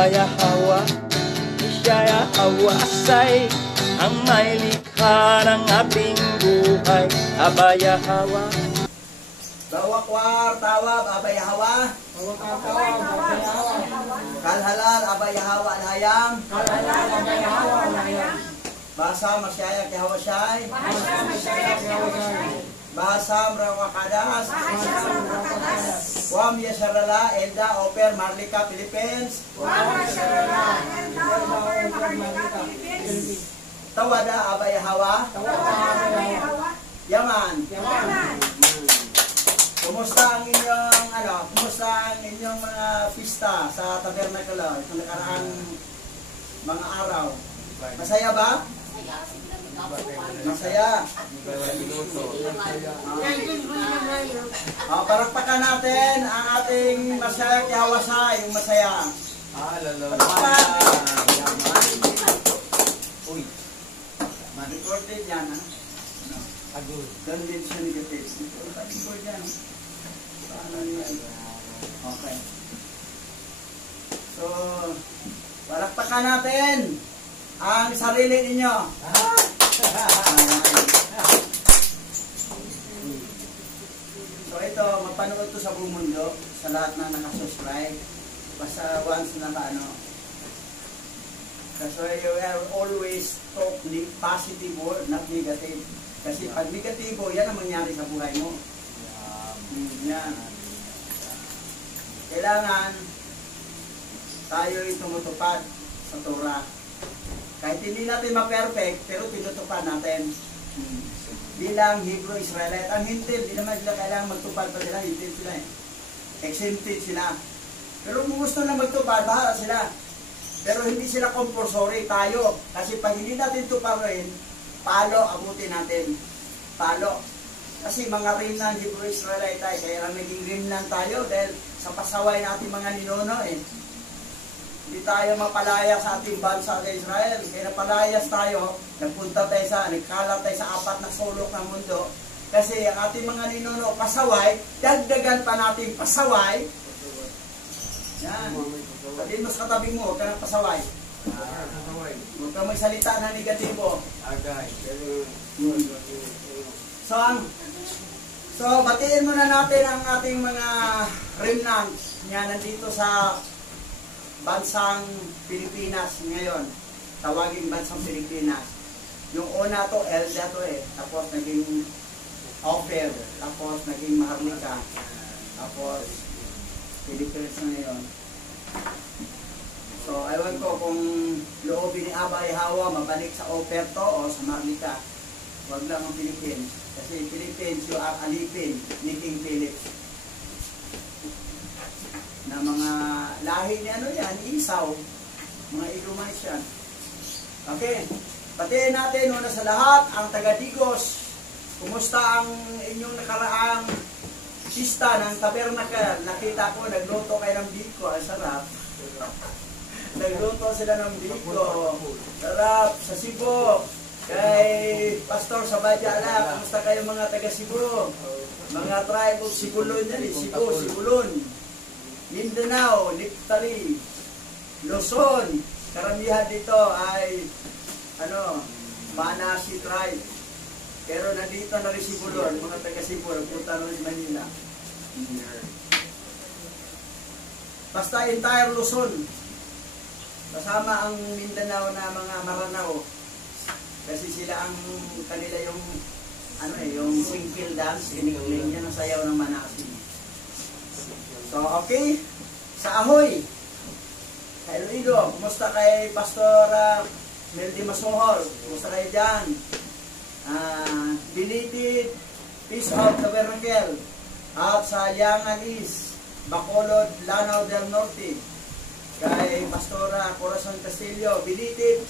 Abaya Hawa, Ishaya Hawasay, ang may likha ng ating buhay. Abaya Hawa. Bawakwar, tawab, Abaya Hawa. Kalhalal, Abaya Hawa Alhayam. Basa Masyaya Kihawasay. Bahasa Mrawakadas. Wam Yasharala Elda Oper Marlika Philippines. Tawada Abaya Hawa. Yaman. Kumusta ang inyong mga pista sa Tabernacle itong nakaraang mga araw? Masaya ba? Masaya. Parakpakan natin ang ating Masaya Kihawasay, yung masaya. Uy. Recorded yan, ha? Doon din siya negative. Record yan. Paano yan? Okay. So, parakpakan natin ang sarili ninyo. So ito, mapanood to sa buong mundo, sa lahat na nakasubscribe. Basta once na So you are always talk positive word, not negative. Kasi pag negatibo, yan ang mangyari sa buhay mo. Yan. Kailangan tayo'y tumutupad sa Torah. Kahit hindi natin ma-perfect, pero tinutupad natin. Bilang Hebrew Israelite, ang hintil, hindi naman sila kailangan magtupad pa sila, hintil sila eh. Exempted sila. Pero kung gusto na magtupad, bahala sila. Pero hindi sila compulsory, tayo. Kasi pag hindi natin tuparin, palo, abutin natin. Palo. Kasi mga rimnan Hebrew Israelite tayo, kaya naging rimnan tayo dahil sa pasaway natin mga ninuno eh. Hindi tayo mapalaya sa ating bansa sa Israel. Kaya napalayas tayo, nagpunta tayo nagkalat tayo sa 4 na sulok ng mundo. Kasi ang ating mga ninuno pasaway, dagdagan pa natin pasaway. Yan. Sabihin mo sa katabi mo, huwag ka ng pasaway. Huwag ka magsalita na negatibo. So, batiin muna natin ang ating mga remnant niya nandito sa bansang Pilipinas ngayon. Tawaging bansang Pilipinas. Yung una to, Elda to eh. Tapos naging Oper. Tapos naging Maharlika. Tapos Philippines na ngayon. So, ewan ko kung loobin ni Abaya Hawa mabalik sa Oper to o sa Maharlika. Huwag lang ang Philippines. Kasi Philippines yung alipin ni King Philip. Na mga lahi ni yan, Isaw, mga Edomites yan. Okay, patiin natin una sa lahat ang taga-Digos. Kumusta ang inyong nakaraang pista ng Tabernacle? Nakita ko, nagluto kayo ng biko, ang sarap. Nagluto sila ng biko, sarap, sa Cebu. Kay Pastor Sabadyala, kumusta kayo mga taga-Cebu? Mga tribe of Sibulon yan, Cebu, Sibulon. Mindanao, Nictali, Luzon, karamihan dito ay Manasi tribe. Pero nandito na rin Sibulon, mga taga-Cebu, nagpunta rin Manila. Basta entire Luzon, kasama ang Mindanao na mga Maranao. Kasi sila ang kanila yung singkil dance, inikling niya ng sayaw ng Manasi. So, okay. Sa Ahoy. Kay Luido. Kumusta kay Pastor Meldy Masohol? Kumusta kayo dyan? Belated Peace of Tabernacle. At sa Yangan East, Bacolod, Lanao del Norte. Kay Pastor Corazon Castillo. Belated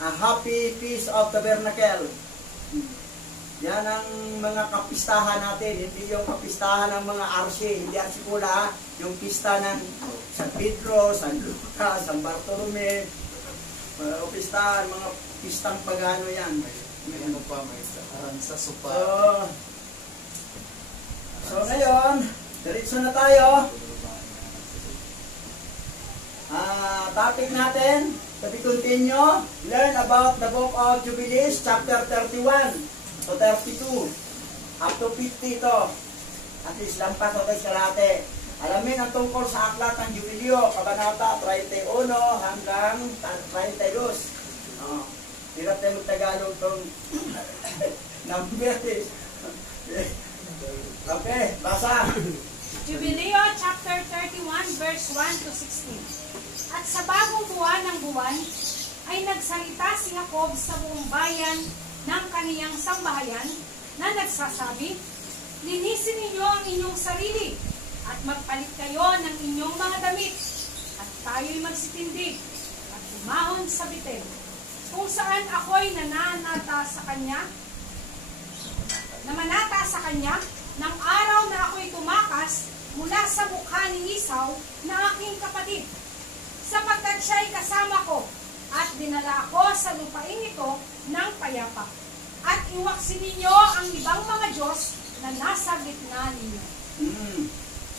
Happy Peace of Tabernacle. Yan ang mga kapistahan natin, hindi yung kapistahan ng mga RC, hindi RC Pula, yung pista ng San Pedro, San Lucas, San Bartolome, pistahan, mga pistang pagano yan. May ano pa, may aransa, sopa. So ngayon, diretso na tayo. Topic natin, to be continue, learn about the book of Jubilees, chapter 31 to 32, up to 50 to. At least lampas o tayo kalate. Alamin ang tungkol sa aklat ng Jubileo, Kabanata 31 hanggang 32. Hirap tayo mag-Tagalog itong numbers. Okay, basa. Jubileo chapter 31 verse 1 to 16. At sa bagong buwan ng buwan ay nagsalita si Jacob sa buong bayan ng kaniyang sambahayan na nagsasabi, linisin ninyo ang inyong sarili at magpalit kayo ng inyong mga damit at tayo'y magsitindig at umahon sa Betel, kung saan ako'y namanata sa kanya ng araw na ako'y tumakas mula sa mukha ni Isaw na aking kapatid, sapagkat siya'y kasama ko at dinala ako sa lupain ito ng payapa. At iwaksin ninyo ang ibang mga Diyos na nasa gitna ninyo.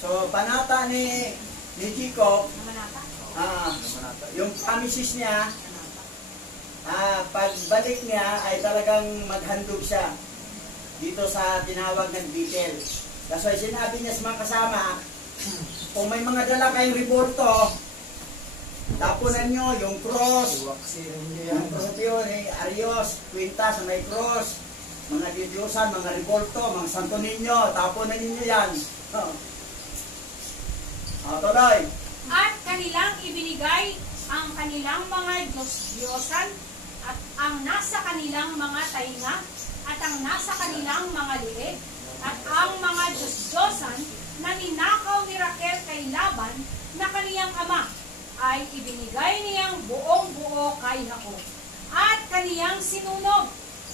So, panata ni Jacob, Namanata. yung promises niya, pagbalik niya ay talagang maghandog siya dito sa tinawag ng Betel. Kasi sinabi niya sa mga kasama, kung may mga dala kayong revolto, tapunan nyo yung cross, yung prosopio ni Arios, kwinta sa may cross, mga diyosan, mga revolto, mga santo ninyo, tapunan ninyo yan. Tuloy. At kanilang ibinigay ang kanilang mga Diyos-Diyosan at ang nasa kanilang mga tainga at ang nasa kanilang mga liig at ang mga Diyos-Diyosan na ninakaw ni Raquel kay Laban na kaniyang ama ay ibinigay niyang buong-buo kay Jacob. At kaniyang sinunog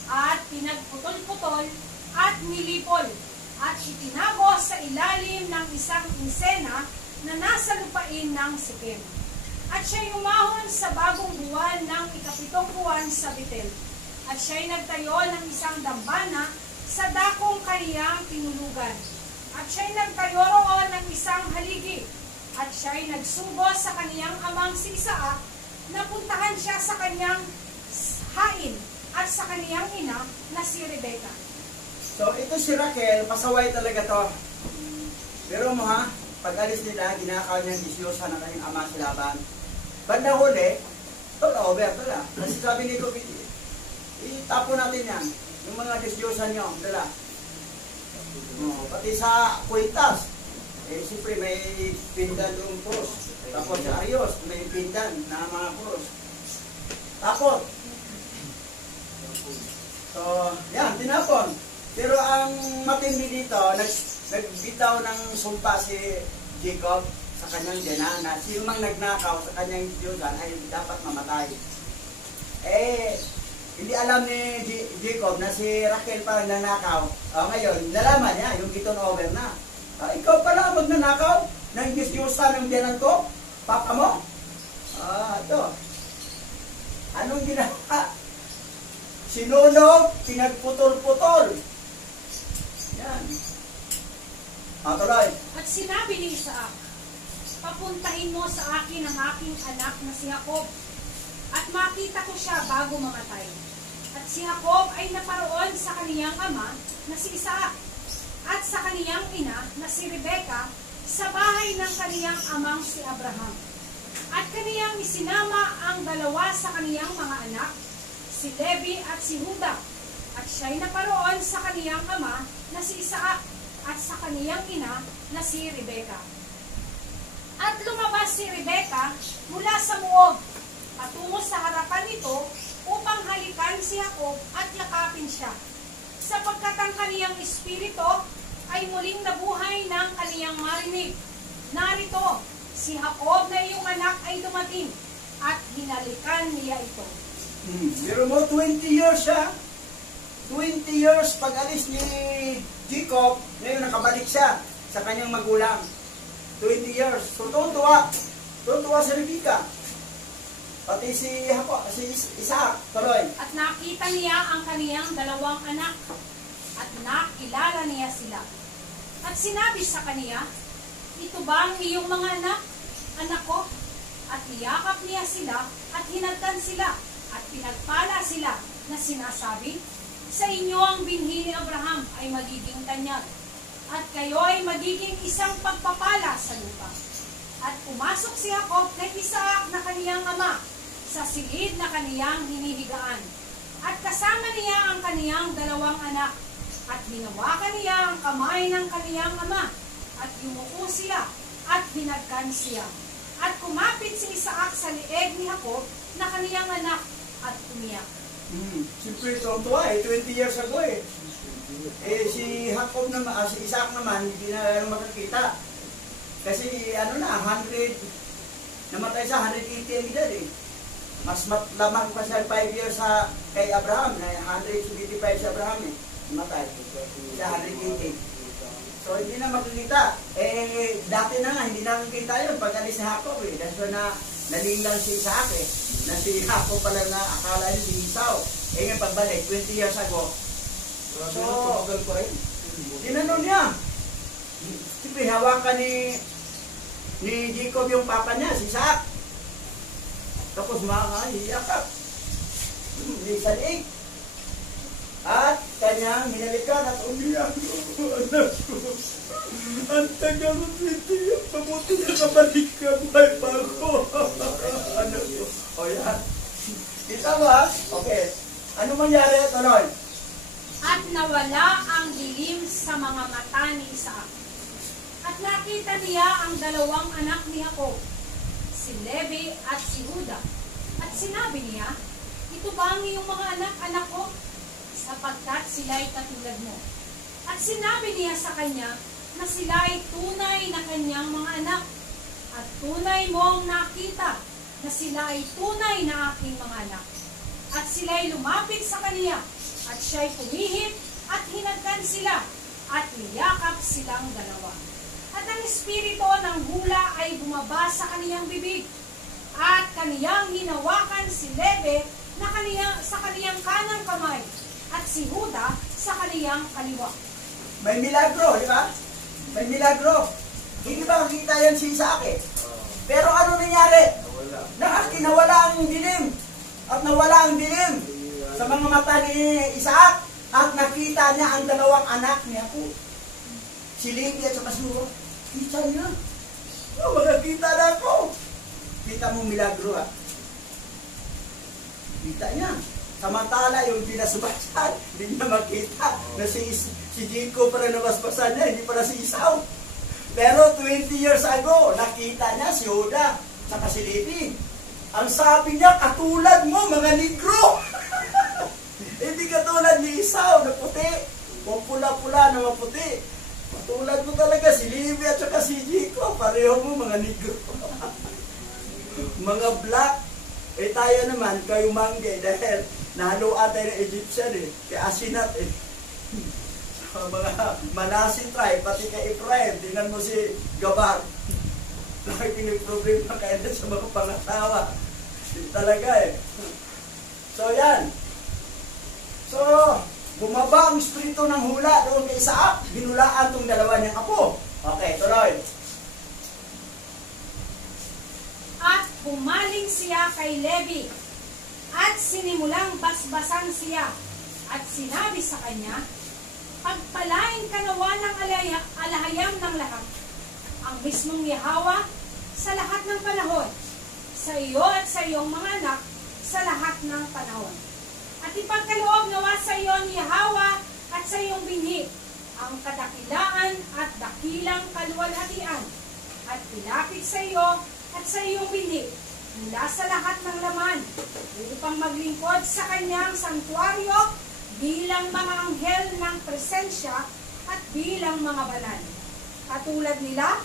at pinagputol-putol at nilipol at itinago sa ilalim ng isang insena na nasa lupain ng Sikem. At siya'y umahon sa bagong buwan ng ikapitong buwan sa Betel. At siya'y nagtayo ng isang dambana sa dakong kaniyang tinulugan. At siya'y nagtayo roon ng isang haligi. At siya'y nagsubo sa kaniyang amang si Isaac na puntahan siya sa kaniyang hain at sa kaniyang ina na si Rebecca. So, ito si Raquel, pasaway talaga to. Pero mo ha, pag alis nila, ginakaw niya ng Diyos na kanyang ama si Laban. Bandang huli, ito na, over, ito na. Kasi sabi ni David, itapo natin yan. Yung mga Diyos-Diyosan nyo, dala. Pati sa kwintas, siyempre may pindan yung krus. Tapos sa Arios, may pindan na mga krus. Tapos, so, yan, tinapon. Pero ang matindi dito, nagbitaw ng sumpa si Jacob sa kanyang dinana. Sino mang nagnakaw sa kanyang Diyosan ay dapat mamatay. Hindi alam ni Jacob na si Raquel pa nanakaw. Ngayon, nalaman niya, yung giton over na. Ikaw pala magnanakaw ng Diyos-Diyosan ng diyanan ko? Papa mo? Ito. Anong ginawa? Sinunog, pinagputol-putol. Yan. Tuloy. At sinabi ni Isaac, papuntahin mo sa akin ang aking anak na si Jacob, at makita ko siya bago mamatay. At si Jacob ay naparoon sa kaniyang ama na si Isaac, at sa kaniyang ina na si Rebecca, sa bahay ng kaniyang amang si Abraham. At kaniyang isinama ang dalawa sa kaniyang mga anak, si Levi at si Juda, at siya'y naparoon sa kaniyang ama na si Isaac at sa kaniyang ina na si Rebecca. At lumabas si Rebecca mula sa Moab patungo sa harapan nito upang halikan si Jacob at yakapin siya, sapagkat ang kaniyang espiritu ay muling nabuhay ng kaniyang marinig. Narito, si Jacob na iyong anak ay dumating at hinalikan niya ito. Pero mo 20 years siya. 20 years pag alis ni Jacob, ngayon nakabalik siya sa kanyang magulang. 20 years. So tuwa si Rebecca. Pati si Isaac, tuloy. At nakita niya ang kaniyang dalawang anak at nakilala niya sila. At sinabi sa kaniya, ito ba ang iyong mga anak, anak ko? at niyakap niya sila at hinagdan sila at pinagpala sila na sinasabi, sa inyo ang binhi ni Abraham ay magiging tanyag at kayo ay magiging isang pagpapala sa lupa. At pumasok si Jacob kay Isaac na kaniyang ama sa silid na kaniyang hinihigaan. At kasama niya ang kaniyang 2 anak. At hinawakan niya ang kamay ng kaniyang ama. At yumuko sila at hinagkan siya. At kumapit si Isaac sa lieg ni Jacob na kaniyang anak at umiyak. Siyempre, tuwa 20 years ago si Jacob naman, si Isaac naman, hindi na makakita. Kasi na, 100, namatay sa 180 ang edad Mas lamang pa siya 5 years kay Abraham, na 175 si Abraham namatay sa 180. So hindi na makikita. Dati na nga, hindi na makikita yun pag alis si Jacob That's why nalinlang si Isaac na si Jacob pala na akala niya si Esau. Ngayon pagbalik, 20 years ago. So, ginano niya. Siyempre, hawakan ni Jacob yung papa niya, si Isaac. Tapos iyakap. Ni Salig. At kanyang hinalikan at umiyak. Anak ko, ang tagal mo 20 years, pabuti na kabalik ka, buhay pa ako. Anak ko. O yan. Kita ba? Okay. Ano mangyari? Tuloy. At nawala ang dilim sa mga mata ni Isaac. At nakita niya ang 2 anak ni Jacob, si Levi at si Juda. At sinabi niya, ito ba ang iyong mga anak ko? Sapagkat sila'y katulad mo. At sinabi niya sa kanya na sila'y tunay na kanyang mga anak. At tunay mong nakita na sila'y tunay na aking mga anak. At sila'y lumapit sa kaniya. At siya'y pumihit at hinagkan sila at niyakap silang 2. At ang espiritu ng hula ay bumaba sa kaniyang bibig at kaniyang hinawakan si Levi na sa kaniyang kanang kamay at si Juda sa kaniyang kaliwa. May milagro, di ba? May milagro. Hindi ba makita yan si Isaac Pero ano nangyari? Nawala ang dilim. At nawala ang dilim sa mga mata ni Isaac at nakita niya ang 2 anak niya si Levi at saka si Juda. Kita niya. Makakita na ako. Kita mo milagro Kita niya. Samantala yung pinasubasan, hindi niya makita na si Jacob para nabasbasan niya, hindi para si Esau. Pero 20 years ago, nakita niya si Juda saka si Levi. Ang sabi niya, katulad mo mga negro. Hindi katulad ni Esau na puti. Kung pula-pula na maputi. Katulad mo talaga si Levi at saka si Jacob. Pareho mo mga negro. Mga black. Tayo naman, kayo mangge. Dahil nahaluan tayo ng Egyptian Kaya asinat So, mga Manasseh tribe, pati kay Ephraim. Tingnan mo si Gabar. Dahil pinag-problema kayo sa mga pangasawa. Talaga So yan. So, bumaba ang espiritu ng hula doon kay Isaac. Binulaan tong 2 niyang apo. Okay, tuloy. At pumaling siya kay Levi at sinimulang basbasan siya at sinabi sa kanya, pagpalain ka nawa ng alahayam ng lahat, ang mismong Yahweh sa lahat ng panahon, sa iyo at sa iyong mga anak sa lahat ng panahon. At ipagkaloob nawa sa iyo ni Yahweh at sa iyong binhi ang kadakilaan at dakilang kaluwalhatian at ilapit sa iyo at sa iyong binhi mula sa lahat ng laman upang maglingkod sa kanyang santuaryo bilang mga anghel ng presensya at bilang mga banal. Katulad nila,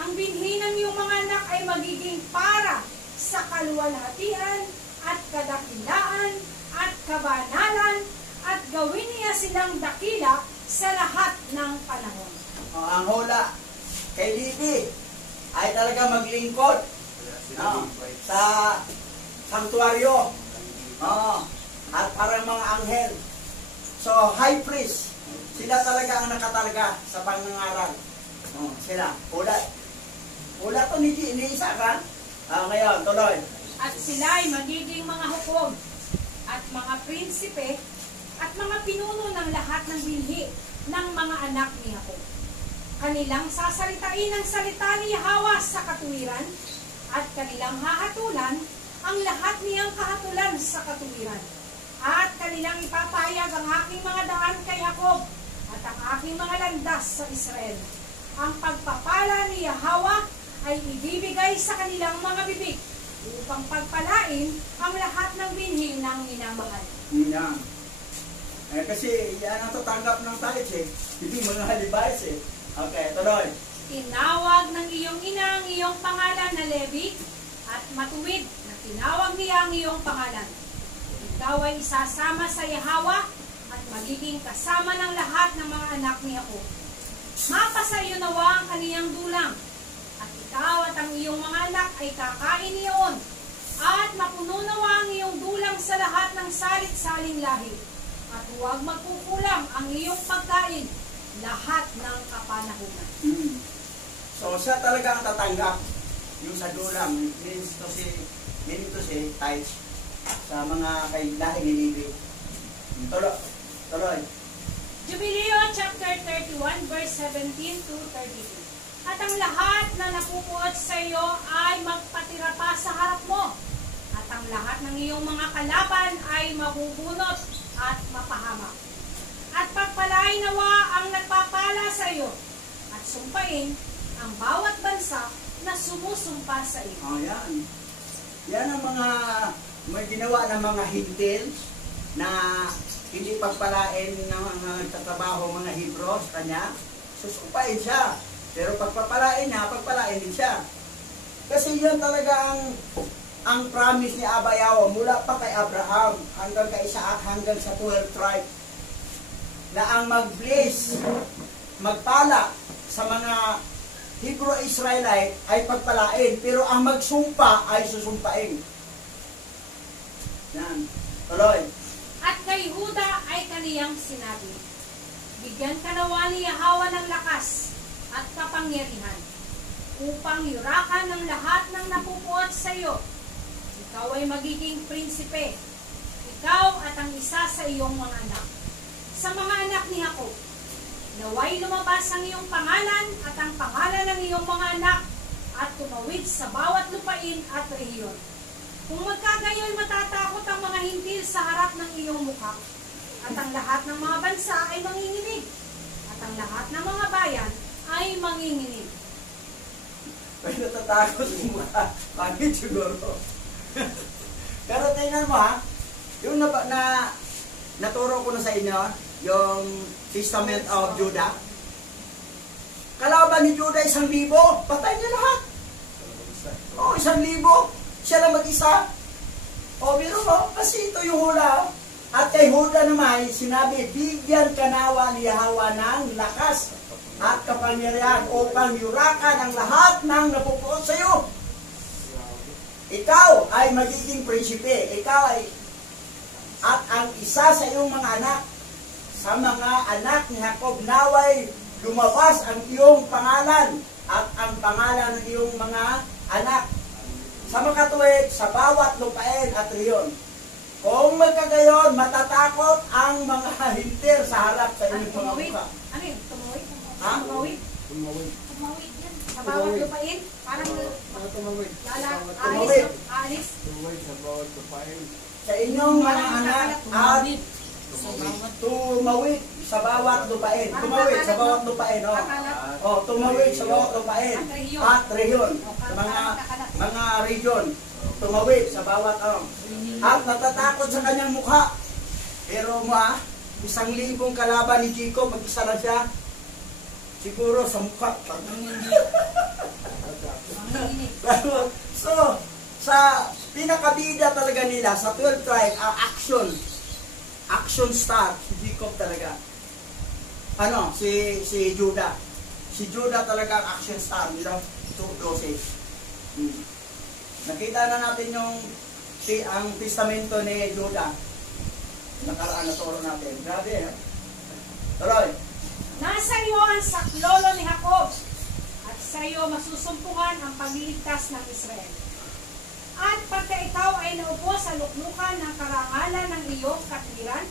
ang binhi ng iyong mga anak ay magiging para sa kaluwalhatian at kadakilaan at kabanalan at gawin niya silang dakila sa lahat ng panahon. Ang hula kay Levi ay talaga maglingkod sa sanktuaryo at parang mga anghel. So, high priest, sila talaga ang nakatarga sa pangangaral. Sila, hula to ni Isaac Ngayon, tuloy. At sila'y magiging mga hukom at mga prinsipe at mga pinuno ng lahat ng binhi ng mga anak ni Jacob. Kanilang sasalitain ang salita ni Yahweh sa katuwiran at kanilang hahatulan ang lahat niyang kahatulan sa katuwiran. At kanilang ipapahayag ang aking mga daan kay Jacob at ang aking mga landas sa Israel. Ang pagpapala ni Yahweh ay ibibigay sa kanilang mga bibig upang pagpalain ang lahat ng binhi ng minamahal. Yan. Kasi yan ang tatanggap ng talis Hindi mga halibais Okay, tuloy. Tinawag ng iyong ina ang iyong pangalan na Levi at matuwid na tinawag niya ang iyong pangalan. Ikaw ay isasama sa Yahweh at magiging kasama ng lahat ng mga anak ni Jacob. Mapasa iyo nawa ang kaniyang dulang at ikaw at ang iyong mga anak ay kakain niyon at mapuno nawa ang iyong dulang sa lahat ng salit-saling lahi at huwag magkukulang ang iyong pagkain lahat ng kapanahunan. So, siya talaga ang tatanggap yung sa dulang. Means to say, tithes sa mga lahi ni Levi. Tuloy. Jubileo chapter 31 verse 17 to 32. At ang lahat na napupuot sa iyo ay magpatira pa sa harap mo. At ang lahat ng iyong mga kalaban ay mabubunot at mapahamak. At pagpalain nawa ang nagpapala sa iyo at sumpain ang bawat bansa na sumusumpa sa iyo. Yan. Yan ang mga may ginawa ng mga hintils na hindi pagpalain ng mga nagtatrabaho mga Hebrew sa kanya. Susumpain siya. Pero pagpapalain niya, pagpalain din siya. Kasi yan talaga ang promise ni Abba Yahweh mula pa kay Abraham hanggang kay Isaac hanggang sa 12 tribe na ang mag-bless, magpala sa mga Hebrew Israelite ay pagpalain, pero ang magsumpa ay susumpain. Yan. Tuloy. At kay Huda ay kaniyang sinabi, bigyan ka nawa ni Yahweh ng lakas at kapangyarihan upang yurakan ng lahat ng napupuot sa iyo. Ikaw ay magiging prinsipe, ikaw at ang isa sa iyong mga anak. Sa mga anak ni Jacob, naway lumabas ang iyong pangalan at ang pangalan ng iyong mga anak at tumawid sa bawat lupain at rehiyon. Kung magkagayoy matatakot ang mga hintil sa harap ng iyong mukha, at ang lahat ng mga bansa ay manginginig, at ang lahat ng mga bayan ay manginginig. May natatakot yung mga pangit siguro. Pero tingnan mo yung naturo ko na sa inyo, yung Testament of Judah. Kalaban ni Judah 1,000, patay niya lahat. 1,000. Siya lang mag-isa. Biro mo, kasi ito yung hula. At kay Huda naman, sinabi, bigyan ka nawa ni Yahweh ng lakas at kapangyarihan upang yurakan ang lahat ng napupuot sa iyo. Ikaw ay magiging prinsipe. Ikaw ay at ang isa sa iyong mga anak, sa mga anak ni Jacob, naway lumabas ang iyong pangalan at ang pangalan ng iyong mga anak sa makatuwid sa bawat lupain at riyon. Kung magkagayon, matatakot ang mga hintil sa harap sa inyong mga mukha. Ano yun? Tumawid? Ha? Tumawid? Tumawid. Tumawid yan. Sa bawat lupain? Parang Tumawid. aalis? Tumawid sa bawat lupain. Sa inyong mga anak at tumawid sa bawat lupain. Tumawid sa bawat lupain. Tumawid sa bawat lupain. At rehiyon. Sa mga region. Tumawid sa bawat at natatakot sa kanyang mukha. Pero 1,000 kalaban ni Jacob, mag-isa lang siya. Siguro sa mukha. So, sa pinakabida talaga nila, sa 12 tribe, action star, si Jacob talaga. Si Judah. Si Judah talaga ang action star nila, 2:12. Nakita na natin ang testamento ni Judah. Nakaraan na turo natin. Grabe, Tuloy. Nasa iyo ang saklolo ni Jacob, at sa iyo masusumpungan ang pagliligtas ng Israel. At pagka ikaw ay naupo sa luklukan ng karangalan ng iyong katwiran,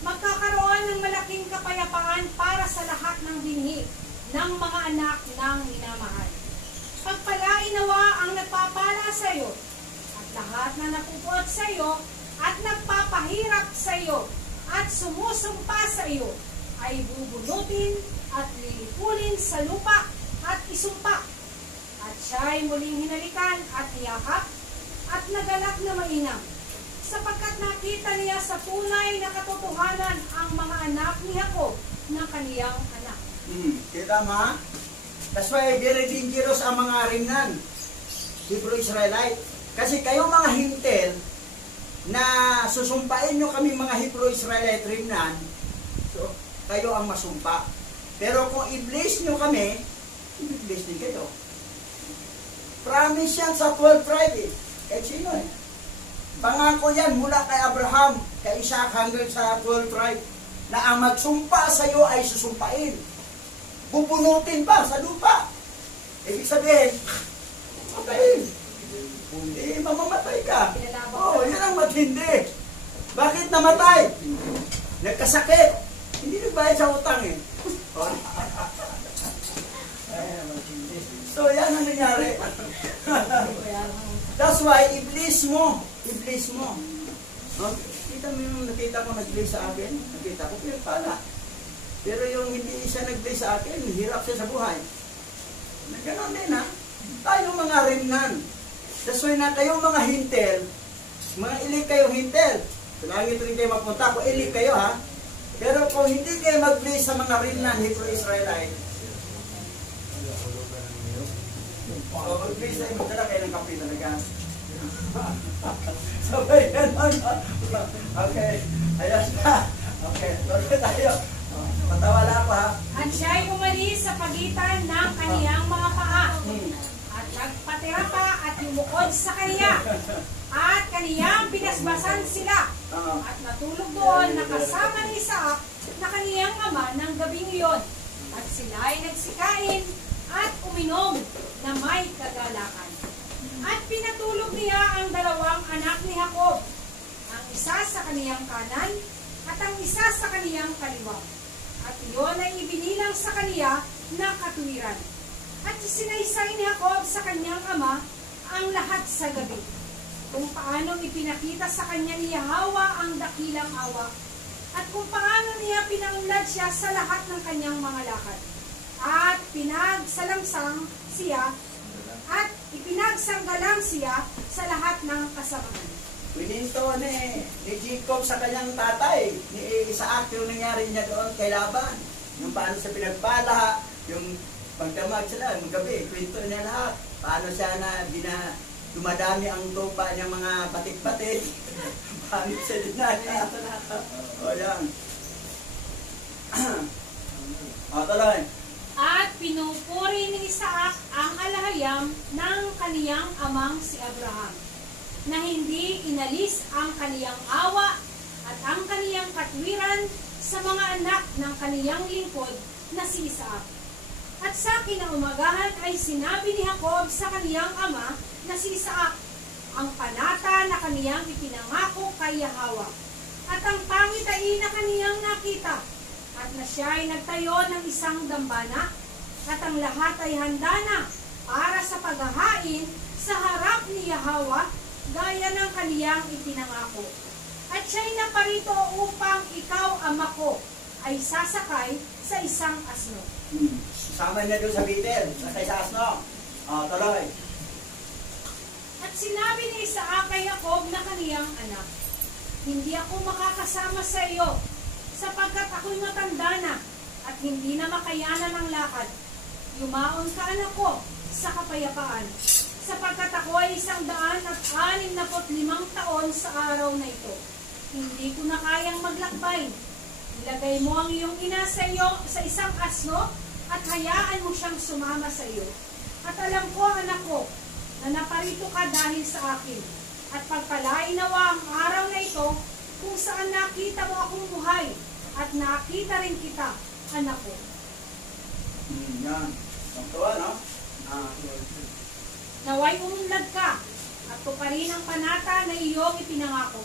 magkakaroon ng malaking kapayapaan para sa lahat ng binhi ng mga anak ng minamahal. Pagpalain nawa ang nagpapala sa iyo, at lahat na napupuot sa iyo, at nagpapahirap sa iyo, at sumusumpa sa iyo, ay bubunutin at lilipulin sa lupa at isumpa. At siya'y muling hinalikan at niyakap at nagalak na mainam, sapagkat nakita niya sa tunay na katotohanan ang mga anak ni Jacob na kaniyang anak. Kita mo ha? That's why very dangerous ang mga ringnan, Hebrew Israelite. Kasi kayo mga hintel na susumpain nyo kami mga Hebrew Israelite ringnan, so kayo ang masumpa. Pero kung i-bless nyo kami, i-bless din kayo. Promise yan sa 12 tribe eh. Kahit sino eh. Pangako yan mula kay Abraham, kay Isaac hanggang sa 12 tribe, na ang magsumpa sa iyo ay susumpain. Bubunutin pa sa lupa. Ibig sabihin, patayin. Hindi, mamamatay ka. Oh, yan ang matindi. Bakit namatay? Nagkasakit. Hindi nagbayad sa utang eh. So, yan ang nangyari. That's why, i-bless mo. I-bless mo. Kita mo yung nakita ko nag-bless sa akin? Nakita ko, pinagpala. Pero yung hindi siya nag-bless sa akin, hirap siya sa buhay. Ganon din ha. Tayo mga rimnan. That's why na kayong mga hintel, mga ilig kayong hintel. Lagi rin kayo mapunta. Kung ilig kayo ha. Pero kung hindi kayo mag-bless sa mga rimnan, Hebrew Israelite, so, mag-bless tayo, magdala kayo ng kape talaga. Sabay ganon. Okay. Ayan na. Okay. Tuloy tayo. Patawala ako ha. At siya'y umalis sa pagitan ng kaniyang mga paa, at nagpatira pa at lumukod sa kaniya, at kaniyang pinasbasan sila, at natulog doon nakasama ni Isaac na kaniyang ama ng gabing iyon, at sila ay nagsikain at uminom na may kagalakan. At pinatulog niya ang dalawang anak ni Jacob, ang isa sa kaniyang kanan at ang isa sa kaniyang kaliwa. At iyon ay ibinilang sa kaniya na katwiran. At sinaysay ni Jacob sa kanyang ama ang lahat sa gabi, kung paano ipinakita sa kanya ni Yahweh ang dakilang awa, at kung paano niya pinaunlad siya sa lahat ng kanyang mga lakad. At pinagsalangsang siya, at ipinagsanggalang siya sa lahat ng kasamaan. Pininto ni Jacob sa kanyang tatay, ni Isaac, yung nangyari niya doon kay Laban. Yung paano siya pinagpala, yung pagdamag sila, yung gabi, kwento niya lahat. Paano siya na dumadami ang tupa ng mga batik-batik. Paano siya dinala. O yan. O, tuloy. At pinupuri ni Isaac ang alahayam ng kaniyang amang si Abraham, na hindi inalis ang kaniyang awa at ang kaniyang katwiran sa mga anak ng kaniyang lingkod na si Isaac. At sa kinaumagahan ay sinabi ni Jacob sa kaniyang ama na si Isaac ang panata na kaniyang ipinangako kay Yahweh, at ang pangitain na kaniyang nakita, at na siya ay nagtayo ng isang dambana, at ang lahat ay handa na para sa paghahain sa harap ni Yahweh, gaya ng kaniyang ipinangako. At siya'y naparito upang ikaw, ama ko, ay sasakay sa isang asno. Sama niya doon sa bitin, sakay sa asno. O, tuloy. At sinabi ni Isaac kay Jacob na kaniyang anak, hindi ako makakasama sa iyo, sapagkat ako'y matanda na, at hindi na makayanan ang lakad. Yumaon ka, anak ko, sa kapayapaan, sapagkat ako ay 165 taon sa araw na ito. Hindi ko na kayang maglakbay. Ilagay mo ang iyong ina sa isang asno, at hayaan mo siyang sumama sa iyo. At alam ko, anak ko, na naparito ka dahil sa akin, at pagpalain nawa ang araw na ito, kung saan nakita mo akong buhay, at nakita rin kita, anak ko. Yan. Ang tuwa, no? Naway umunlad ka, at tuparin ang panata na iyong ipinangako.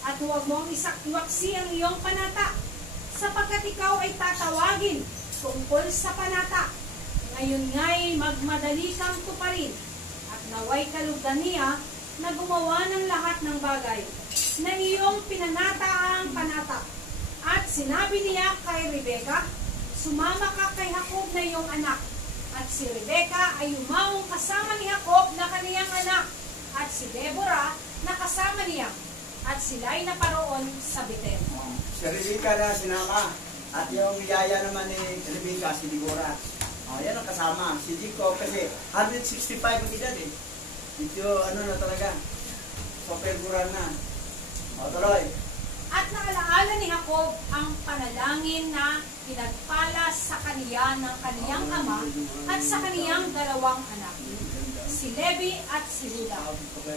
At huwag mong iwaksi ang iyong panata, sapagkat ikaw ay tatawagin tungkol sa panata. Ngayon nga'y magmadali kang tuparin, at naway kalugdan niya na gumawa ng lahat ng bagay na iyong pinanata ang panata. At sinabi niya kay Rebeka, sumama ka kay Jacob na iyong anak. At si Rebeka ay umawong kasama ni Jacob na kaniyang anak, at si Deborah na kasama niya, at sila'y naparoon sa Betel. Si Rebecca na sinama. At yung yaya naman ni Rebecca, si Deborah. Yan ang kasama. Si Jacob kasi 165 ang edad eh. Ito ano na talaga. Sopeguran na. Tuloy. At naalaala ni Jacob ang panalangin na pinagpala sa kaniya ng kaniyang ama at sa kaniyang dalawang anak, si Levi at si Juda.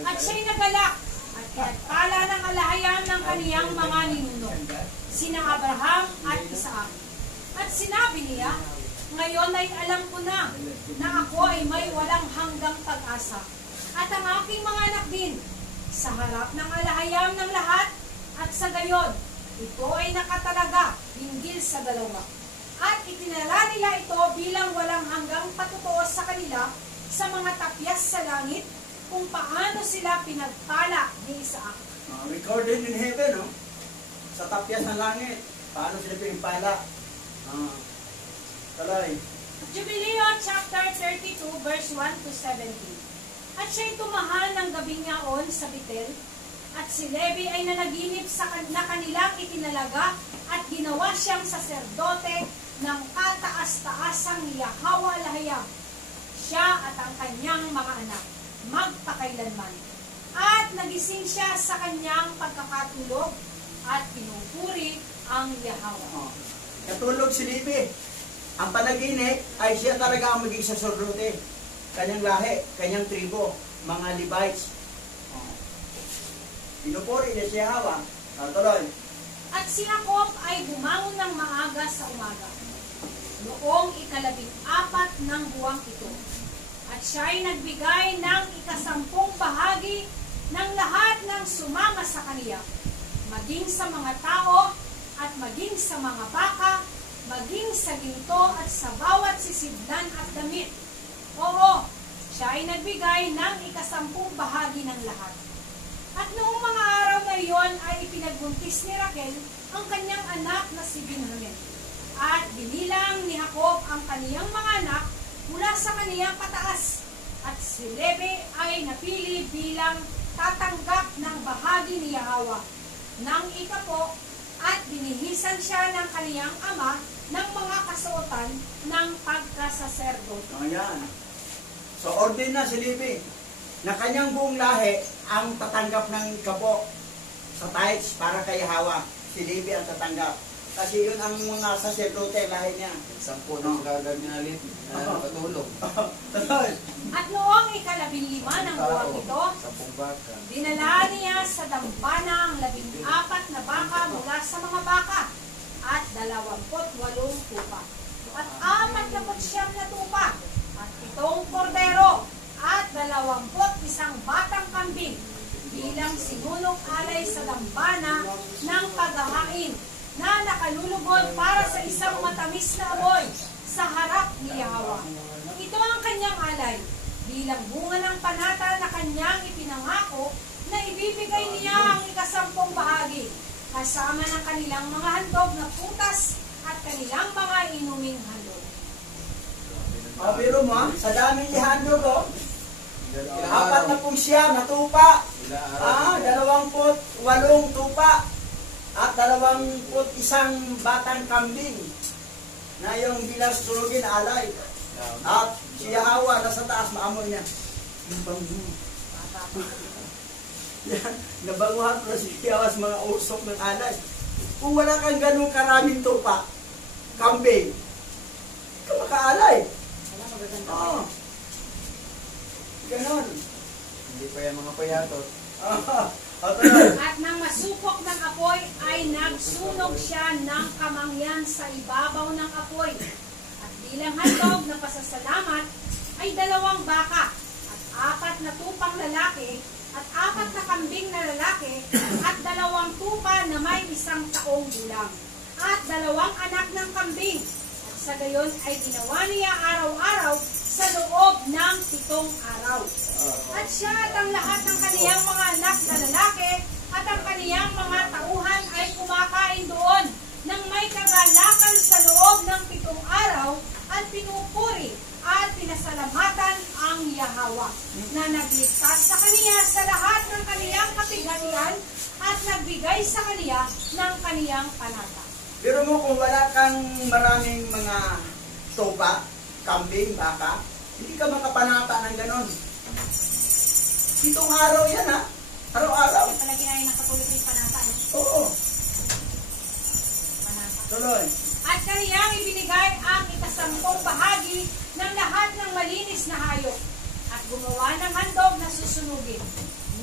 At siya'y nagalak at pinagpala ng alahayan ng kaniyang mga ninuno, sina Abraham at Isaac. At sinabi niya, ngayon ay alam ko na ako ay may walang hanggang pag-asa, at ang aking mga anak din, sa harap ng alahayan ng lahat. At sa gayon, ito ay nakatalaga hinggil sa dalawa. At itinala nila ito bilang walang hanggang patutuo sa kanila sa mga tapyas sa langit, kung paano sila pinagpala ni Isaac. Recorded in heaven, no? Sa tapyas ng langit. Paano sila pinagpala? Tuloy. Jubileo chapter 32 verse 1 to 17. At siya'y tumahan ng gabing yaon sa Betel, at si Levi ay nanaginip na kanilang itinalaga at ginawa siyang saserdote ng kataas-taasang Yahweh Lahayam, siya at ang kanyang mga anak, magpakailanman. At nagising siya sa kanyang pagkakatulog at pinupuri ang Yahweh. Natulog si Levi. Ang panaginip ay siya talaga ang maging saserdote. Kanyang lahi, kanyang tribo, mga Levites. Pinupuri niya si Yahweh. Tuloy. At si Jacob ay bumangon ng maaga sa umaga, noong 14 ng buwang ito. At siya ay nagbigay ng 10 bahagi ng lahat ng sumama sa kaniya, maging sa mga tao at maging sa mga baka, maging sa ginto at sa bawat sisidlan at damit. Oo, siya ay nagbigay ng 10 bahagi ng lahat. At noong mga araw na iyon ay ipinagbuntis ni Raquel ang kanyang anak na si Benjamin. At binilang ni Jacob ang kaniyang mga anak mula sa kaniyang pataas. At si Levi ay napili bilang tatanggap ng bahagi ni Yahweh ng ikapo, at binihisan siya ng kaniyang ama ng mga kasuotan ng pagkasaserdote. Ayan. So, order na si Levi na kanyang buong lahi ang tatanggap ng kapo sa tithes para kay Yahweh. Si Levi ang tatanggap. Kasi yun ang mga saserdote, lahi niya. 10 ng gagawin na patulong. At noong 15 ng buwang ito, 10 baka. dinala niya sa dambana ang 14 na baka mula sa mga baka, at 28 tupa, at 49 na tupa, at 7 kordero, at 21 batang kambing, bilang sinulong alay sa dambana ng paghahain, na nakalulugod para sa isang matamis na amoy sa harap ni Yahweh. Ito ang kanyang alay, bilang bunga ng panata na kanyang ipinangako na ibibigay niya ang 10 bahagi, kasama ng kanilang mga handog na putas at kanilang mga inuming handog. Biro mo, sa daming ihandog, 49 na tupa, 28 tupa, at 21 batang kambing na yung bilang susunugin alay. At si Yahweh nasa taas, maamoy niya. Yan, nabanguhan ko na si Yahweh sa mga usok ng alay. Kung wala kang ganun karaming tupa, kambing, ka makaalay. Oo. Ganon. Hindi pa yung mga payatot. At nang masupok ng apoy, ay nagsunog siya ng kamangyan sa ibabaw ng apoy. At bilang handog na pasasalamat, ay 2 baka, at 4 na tupang lalaki, at 4 na kambing na lalaki, at 2 tupa na may 1 taong gulang, at 2 anak ng kambing. At sa gayon ay ginawa niya araw-araw sa loob ng 7 araw. At siya at ang lahat ng kaniyang mga anak na lalaki at ang kaniyang mga tauhan ay kumakain doon nang may kagalakan sa loob ng 7 araw at pinupuri at pinasalamatan ang Yahweh na nagligtas sa kaniya sa lahat ng kaniyang kapighatian at nagbigay sa kaniya ng kaniyang panata. Pero mo kung wala kang maraming mga tupa, kambing, baka, hindi ka makapanata ng ganon. 7 araw yan ha. Araw-araw. Kaya pala ginahin ng Katoliko yung panata, no? Oo. Panata. Tuloy. At kaniyang ibinigay ang 10 bahagi ng lahat ng malinis na hayop at gumawa ng handog na susunugin.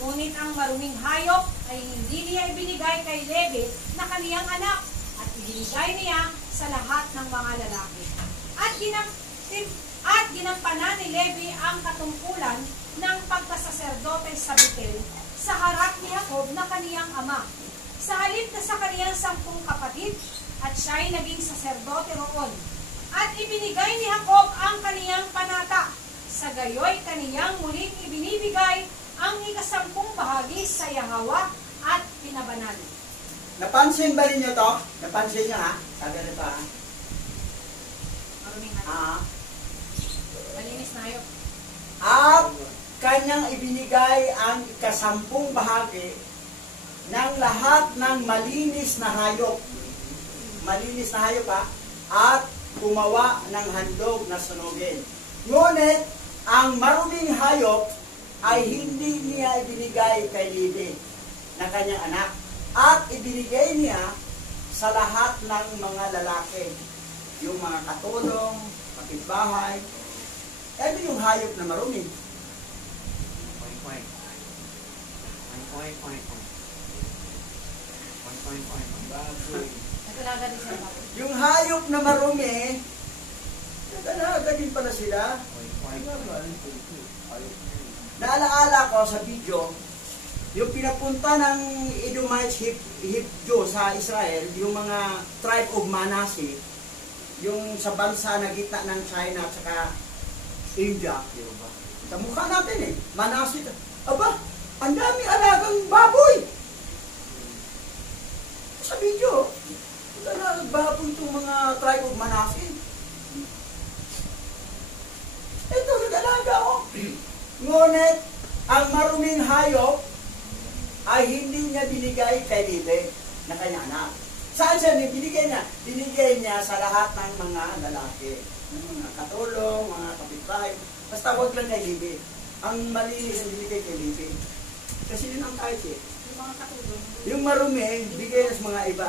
Ngunit ang maruming hayop ay hindi niya ibinigay kay Levi na kaniyang anak at ibinigay niya sa lahat ng mga lalaki. At ginampanan ni Levi ang katungkulan ng pagkasaserdote sa Betel sa harap ni Jacob na kaniyang ama. Sa halip na sa kaniyang 10 kapatid, at siya'y naging saserdote roon. At ibinigay ni Jacob ang kaniyang panata. Sa gayoy kaniyang muling ibinibigay ang 10 bahagi sa Yahweh at pinabanal. Napansin ba ninyo to? Napansin nyo ha? Sabi na pa ha? Maruming hayop. Malinis na hayop. At kanyang ibinigay ang 10 bahagi ng lahat ng malinis na hayop. Malinis na hayop ha? At gumawa ng handog na sunugin. Ngunit, ang maruming hayop ay hindi niya ibinigay kay Levi na kanyang anak. At ibinigay niya sa lahat ng mga lalaki. Yung mga katulong, kapitbahay. Ito yung hayop na marumi. Nagalaga din siya baboy. Yung hayop na marumi, nagalaga din pala sila. Naalaala ko sa video, yung pinapunta ng Edomites Hipjo sa Israel, yung mga tribe of Manasseh, yung sa bansa na gitna ng China at saka India. Sa mukha natin Manasseh. Aba, ang dami alagang baboy. Sa video, alagang baboy itong mga tribe of Manasseh. Ito, nag-alaga Ngunit, ang maruming hayop ay hindi niya binigay kay Levi na kanyang anak. Saan siya binigay niya? Binigay niya sa lahat ng mga lalaki. Mga katulong, mga kapitbahay. Basta huwag lang kay Levi. Ang malinis ang binigay kay Levi. Kasi yun ang kahit Yung mga katulong. Yung marumi, bigay na sa mga iba.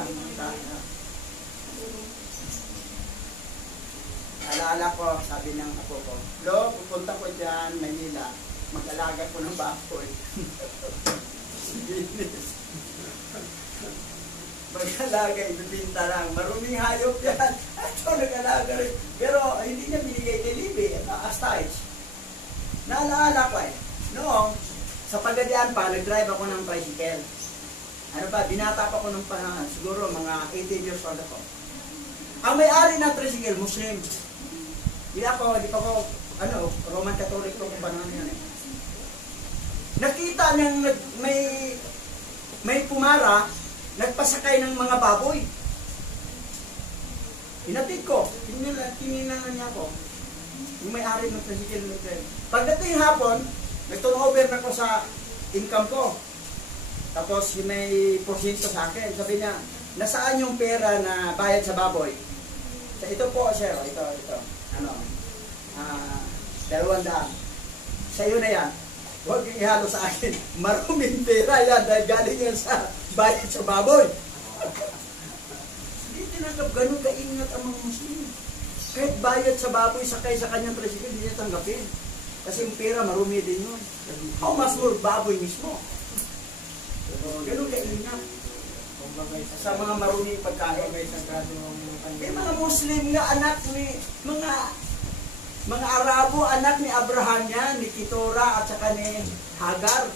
Alala ko, sabi ng apo ko, Lo, pupunta ko dyan, Manila, mag-alaga ko ng baboy. Mag-alaga, ibibinta lang. Maruming hayop yan. Ito, nag-alaga rin. Pero hindi niya binigay kay Levi, astage. Naalaala ko noong, sa Pagadian pa, nag-drive ako ng tricycle. Ano ba, binata pa ko nung siguro mga 18 years old ako. Ang may-ari ng tricycle, Muslim. Di pa ko, Roman Catholic ko kung paano yun Nakita niyang may pumara, nagpasakay ng mga baboy. Hinatid ko, tininan niya ako. Yung may-ari ng tricycle. Pagdating hapon, nag-turnover na ko sa income ko. Tapos may porsyento sa akin. Sabi niya, nasaan yung pera na bayad sa baboy? Ito po, sir. Ito. 200. Sa iyo na yan. Huwag yung ihalo sa akin. Maruming pera yan dahil galing yan sa bayad sa baboy. Hindi tinanggap ganun kaingat ang mga Muslim. Kahit bayad sa baboy sakay sa kanyang tricycle, hindi niya tanggapin. Kasi yung pera marumi din yun. How much more baboy mismo? Ganun kaingat. Sa mga maruming pagkain. May mga Muslim nga anak ni mga Mga Arabo, anak ni Abraham yan, ni Keturah at saka ni Hagar.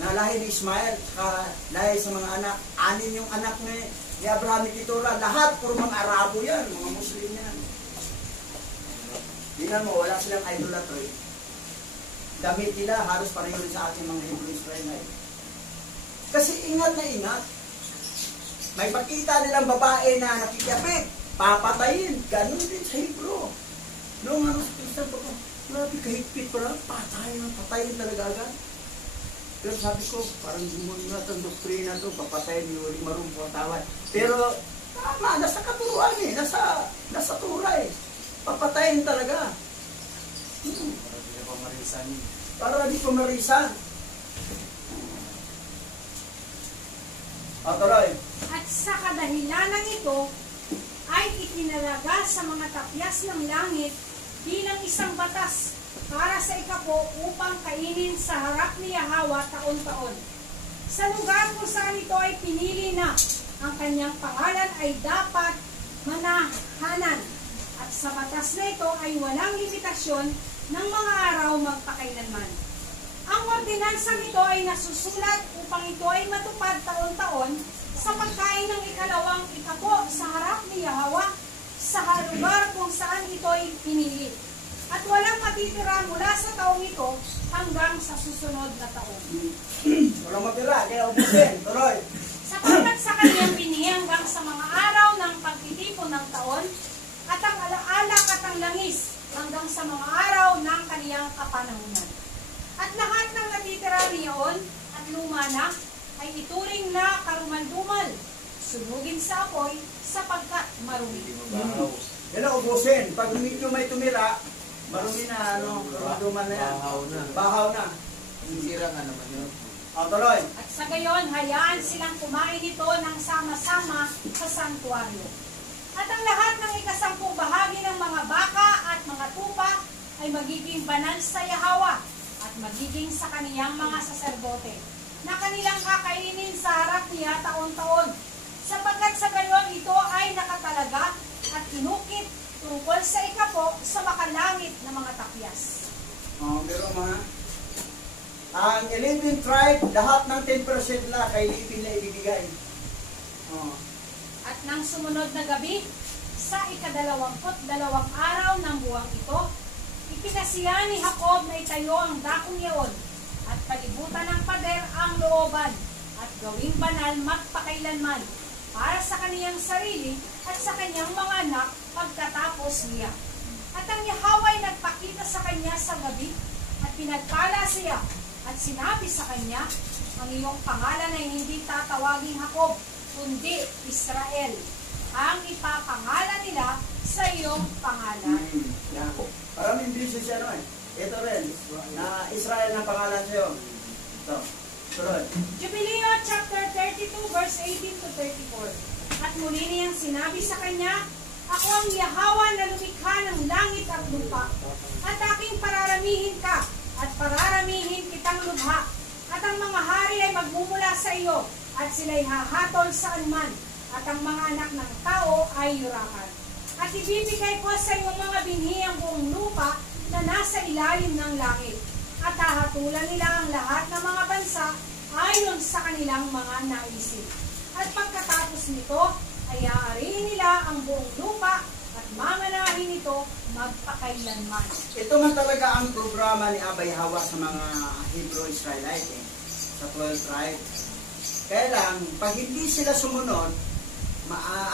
Na lahi ni Ismael, saka lahi sa mga anak. 6 yung anak ni Abraham, ni Keturah. Lahat, puro mga Arabo yan, mga Muslim yan. Tingnan mo, wala silang idolatry. Damit nila, halos pareho rin sa ating mga Hebrew Israelite. Kasi ingat na ingat. May pakita nilang babae na nakikiyapit, papatayin. Ganun din sa Hebrew. Noong ano sa Christian pa ko, grabe kahigpit pala, patayin talaga agad. Pero sabi ko, parang gumunat ang doktrina to, papatayin yung uling marumpo tawad. Pero, tama, nasa katuruan eh, nasa tura eh. Papatayin talaga. Para di na pamarisan. Para di pamarisan. Tuloy. At sa kadahilanan ito, ay itinalaga sa mga tapyas ng langit bilang isang batas para sa ikapo upang kainin sa harap ni Yahweh taon-taon. Sa lugar kung saan ito ay pinili na, ang kanyang pangalan ay dapat manahanan. At sa batas na ito ay walang limitasyon ng mga araw magpakailanman. Ang ordinansang ito ay nasusulat upang ito ay matupad taon-taon sa pagkain ng ikalawang ikapo sa harap ni Yahweh sa lugar kung saan ito ay pinili. At walang matitira mula sa taong ito hanggang sa susunod na taon. Walang matira, kaya ubusin. Tuloy. Sapagkat sa kanyang binhi hanggang sa mga araw ng pagtitipon ng taon, at ang alaalak at ang langis hanggang sa mga araw ng kaniyang kapanahunan. At lahat ng natitira niyaon at luma na ay ituring na karumal-dumal, sunugin sa apoy sapagkat marumi. Yan ang ubusin. Pag medyo may tumira, marumi na, karumal-dumal na yan. Bahaw na. Bahaw na. Sisira nga naman yun. Tuloy. At sa gayon, hayaan silang kumain ito ng sama-sama sa santuaryo. At ang lahat ng ikasampung bahagi ng mga baka at mga tupa ay magiging banal sa Yahweh at magiging sa kaniyang mga saserdote, na kanilang kakainin sa harap niya taon-taon, sapagkat sa gayon ito ay nakatalaga at inukit tungkol sa ikapo sa makalangit na mga tapyas. Pero mga, ang 11 tribe, lahat ng 10% na kay Levi na ibibigay. At nang sumunod na gabi, sa ika-22 araw ng buwang ito, ipinasiya ni Jacob na itayo ang dakong yaon, at palibutan ng pader ang looban, at gawing banal magpakailanman, para sa kaniyang sarili at sa kanyang mga anak pagkatapos niya. At ang Yahweh ay nagpakita sa kanya sa gabi, at pinagpala siya, at sinabi sa kanya, ang iyong pangalan ay hindi tatawaging Jacob, kundi Israel. Ang ipapangalan nila sa iyong pangalan. Maraming beses siya naman. Ito rin, na Israel ng pangalan sa'yo. Ito. Tuloy. Jubileo chapter 32 verse 18 to 34. At muli niyang sinabi sa kanya, ako ang Yahweh na lumikha ng langit at lupa, at aking pararamihin ka, at pararamihin kitang lubha, at ang mga hari ay magmumula sa iyo, at sila'y hahatol saan man, at ang mga anak ng tao ay yurakan. At ibibigay ko sa iyong mga binhi ang buong lupa na nasa ilalim ng langit, at hahatulan nila ang lahat ng mga bansa ayon sa kanilang mga naisip. At pagkatapos nito, ay aarihin nila ang buong lupa at mamanahin ito magpakailanman. Ito man talaga ang programa ni Abay Hawa sa mga Hebrew Israelite, sa 12 tribes. Kaya lang, pag hindi sila sumunod,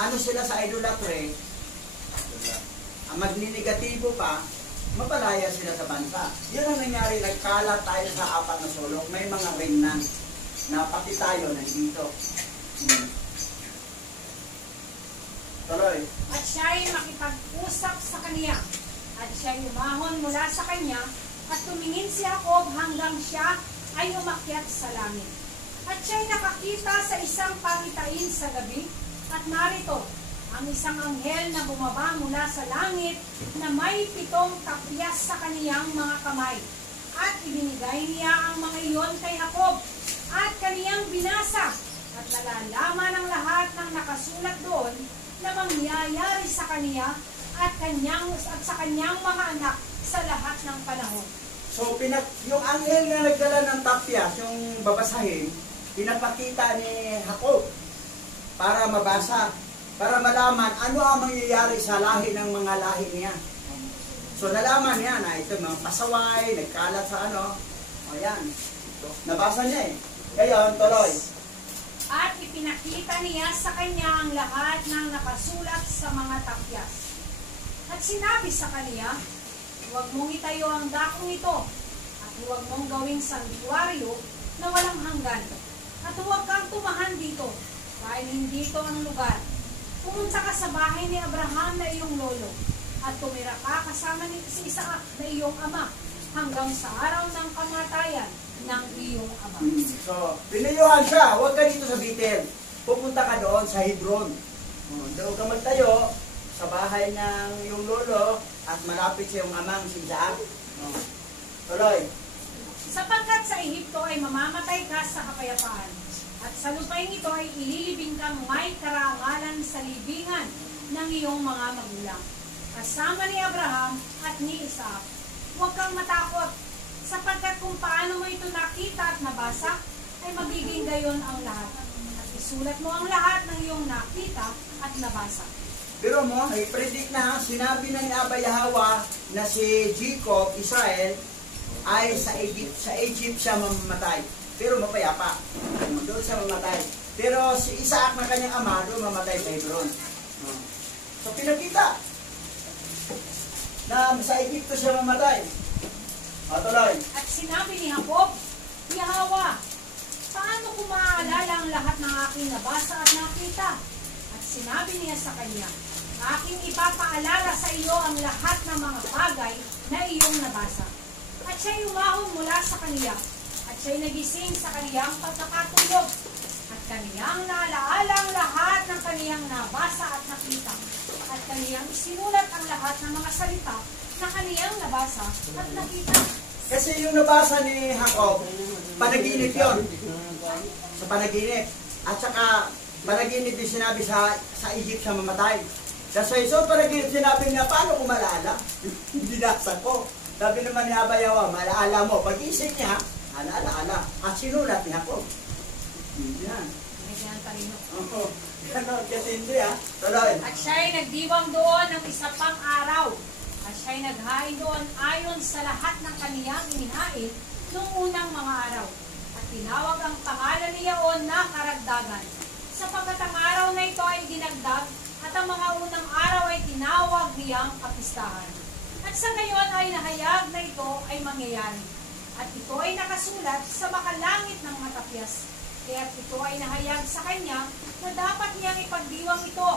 ano sila sa idolatry, magninegatibo pa, mapalaya sila sa bansa. Yun ang nangyari, nagkalat tayo sa 4 na sulok. May mga remnant na pati tayo nandito. Tuloy. At siya ay makipag-usap sa kaniya, at siya ay umahon mula sa kanya, at tumingin si Jacob hanggang siya ay umakyat sa langit. At siya ay nakakita sa isang pangitain sa gabi, at narito, ang isang anghel na bumaba mula sa langit na may 7 tapyas sa kaniyang mga kamay. At ibinigay niya ang mga iyon kay Jacob, at kaniyang binasa, at nalalaman ang lahat ng nakasulat doon na mangyayari sa kaniya at sa kanyang mga anak sa lahat ng panahon. So, yung anghel na nagdala ng tapyas, yung babasahin, pinapakita ni Jacob para mabasa, para malaman ano ang mangyayari sa lahi ng mga lahi niya. So, nalaman niya na ito mga pasaway, nagkalat sa ano. O yan. Nabasa niya eh. Ngayon, tuloy. At ipinakita niya sa kanya ang lahat ng nakasulat sa mga tapyas. At sinabi sa kanya, huwag mong itayo ang dakong ito, at huwag mong gawing santuaryo na walang hanggan. At huwag kang tumahan dito, dahil hindi ito ang lugar. Pumunta ka sa bahay ni Abraham na iyong lolo, at tumira ka kasama si Isaac na iyong ama, hanggang sa araw ng kamatayan ng iyong ama. So, pinayuhan siya, huwag ka dito sa Bethel. Pupunta ka doon sa Hebron. Doon ka magtayo sa bahay ng iyong lolo at malapit sa iyong amang si Isaac. Tuloy. Sapagkat sa Ehipto ay mamamatay ka sa kapayapaan, at sa lupain ito ay ililibing kang may karangalan sa libingan ng iyong mga magulang, kasama ni Abraham at ni Isaac. Huwag kang matakot, sapagkat kung paano mo ito nakita at nabasa, ay magiging gayon ang lahat. At isulat mo ang lahat ng iyong nakita at nabasa. Pero mo, i-predict na, sinabi na ni Abba Yahweh na si Jacob, Israel, ay sa Egypt siya mamamatay. Pero mapayapa. Doon siya mamatay. Pero si Isaac na kanyang ama, doon mamatay sa Hebron. So pinakita na sa Egypto siya mamatay. Tuloy. At sinabi ni Jacob, Yahweh, paano ko maaalala ang lahat ng aking nabasa at nakita? At sinabi niya sa kanya, aking ipapaalala sa iyo ang lahat ng mga bagay na iyong nabasa. At siya'y umahon mula sa kaniya, at siya'y nagising sa kaniyang pagkakatulog, at kaniyang naalaala ang lahat ng kaniyang nabasa at nakita, at kaniyang isinulat ang lahat ng mga salita na kaniyang nabasa at nakita. Kasi yung nabasa ni Jacob, panaginip yun. Sa panaginip. At saka, panaginip din sinabi sa Egypt siya mamatay. Kasi so panaginip sinabi niya, paano ko malala? Binasa ko. Sabi naman ni Abba Yahweh, malaala mo. Pag-isip niya, alaala. At sinulat ni Jacob. Yan. Medyan talino. Oo. Ganon, kasi hindi Tuloy. At siya'y nagdiwang doon ng isa pang araw. At siya'y naghain doon ayon sa lahat ng kaniyang inihain noong unang mga araw. At tinawag ang pangalan niyaon na Karagdagan. Sapagkat ang araw na ito ay dinagdag, at ang mga unang araw ay tinawag niyang Kapistahan. At sa ngayon ay nahayag na ito ay mangyayari. At ito ay nakasulat sa makalangit ng matapyas. Kaya't ito ay nahayag sa kanya na dapat niyang ipagdiwang ito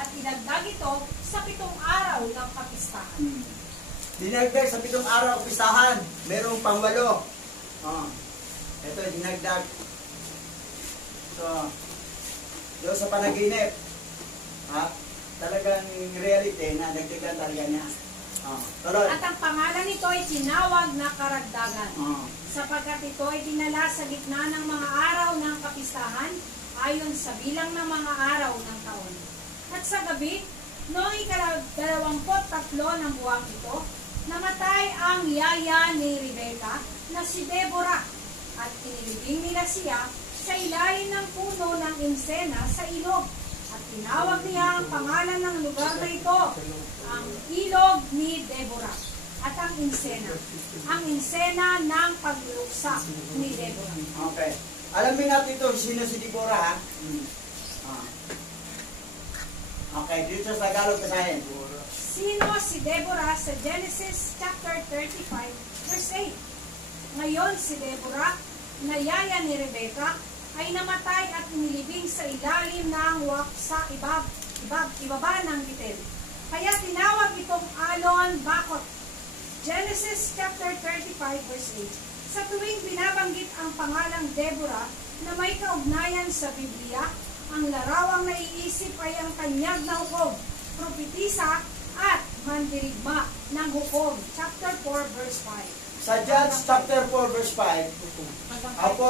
at idagdag ito sa 7 araw ng Kapistahan. Dinagdag sa 7 araw kapistahan. Merong pang-8. Ito, dinagdag. So, doon sa panaginip, talagang reality na nagdagan talaga niya. Tuloy. At ang pangalan nito ay tinawag na Karagdagan. Sapagkat ito ay dinala sa gitna ng mga araw ng Kapistahan ayon sa bilang ng mga araw ng taon. At sa gabi, noong 23 ng buwang ito, namatay ang yaya ni Rebecca na si Deborah, at inilibing nila siya sa ilalim ng puno ng insena sa ilog. At tinawag niya ang pangalan ng lugar na ito, ang Ilog ni Deborah. At ang insena ng pagluksa ni Deborah. Okay. Alamin natin ito, sino si Deborah, Okay, dito sa Tagalog kasahin. Sino si Deborah sa Genesis chapter 35, verse 8? Ngayon si Deborah, na yaya ni Rebecca, ay namatay at inilibing sa ilalim ng sa ibaba ng Bethel. Kaya tinawag itong Alon Bakot. Genesis chapter 35, verse 8. Sa tuwing binabanggit ang pangalang Deborah na may kaugnayan sa Biblia, ang larawang naiisip ay ang tanyag na hukom, propetisa at mandirigma ng hukom. Chapter 4, verse 5. Sa Judge chapter 4, verse 5,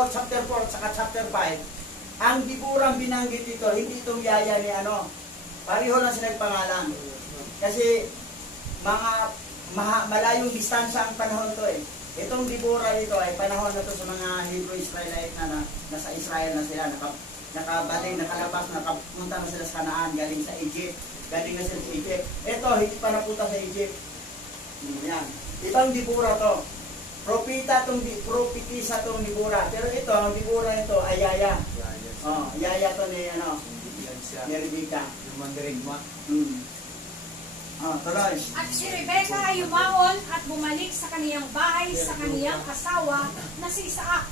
chapter 4, saka chapter 5, ang Deborah binanggit ito, hindi itong yaya ni Pareho lang sila nagpangalan. Kasi malayong distansya ang panahon to eh. Itong Deborah dito ay panahon na to sa mga Hebrew Israelite na nasa Israel na sila, nakalabas, nakapunta na sila sa Canaan, galing sa Egypt, galing na sila sa Egypt. Ito, hindi pa napunta sa Egypt. Yan. Ibang Deborah to. Propetisa tong Deborah. Pero ito, ang Deborah ito ay Yaya. Yaya to ni ni Rebecca. Yung mandirigma. Tuloy. At si Rebecca ay yumaon at bumalik sa kaniyang bahay sa kaniyang asawa na si Isaac.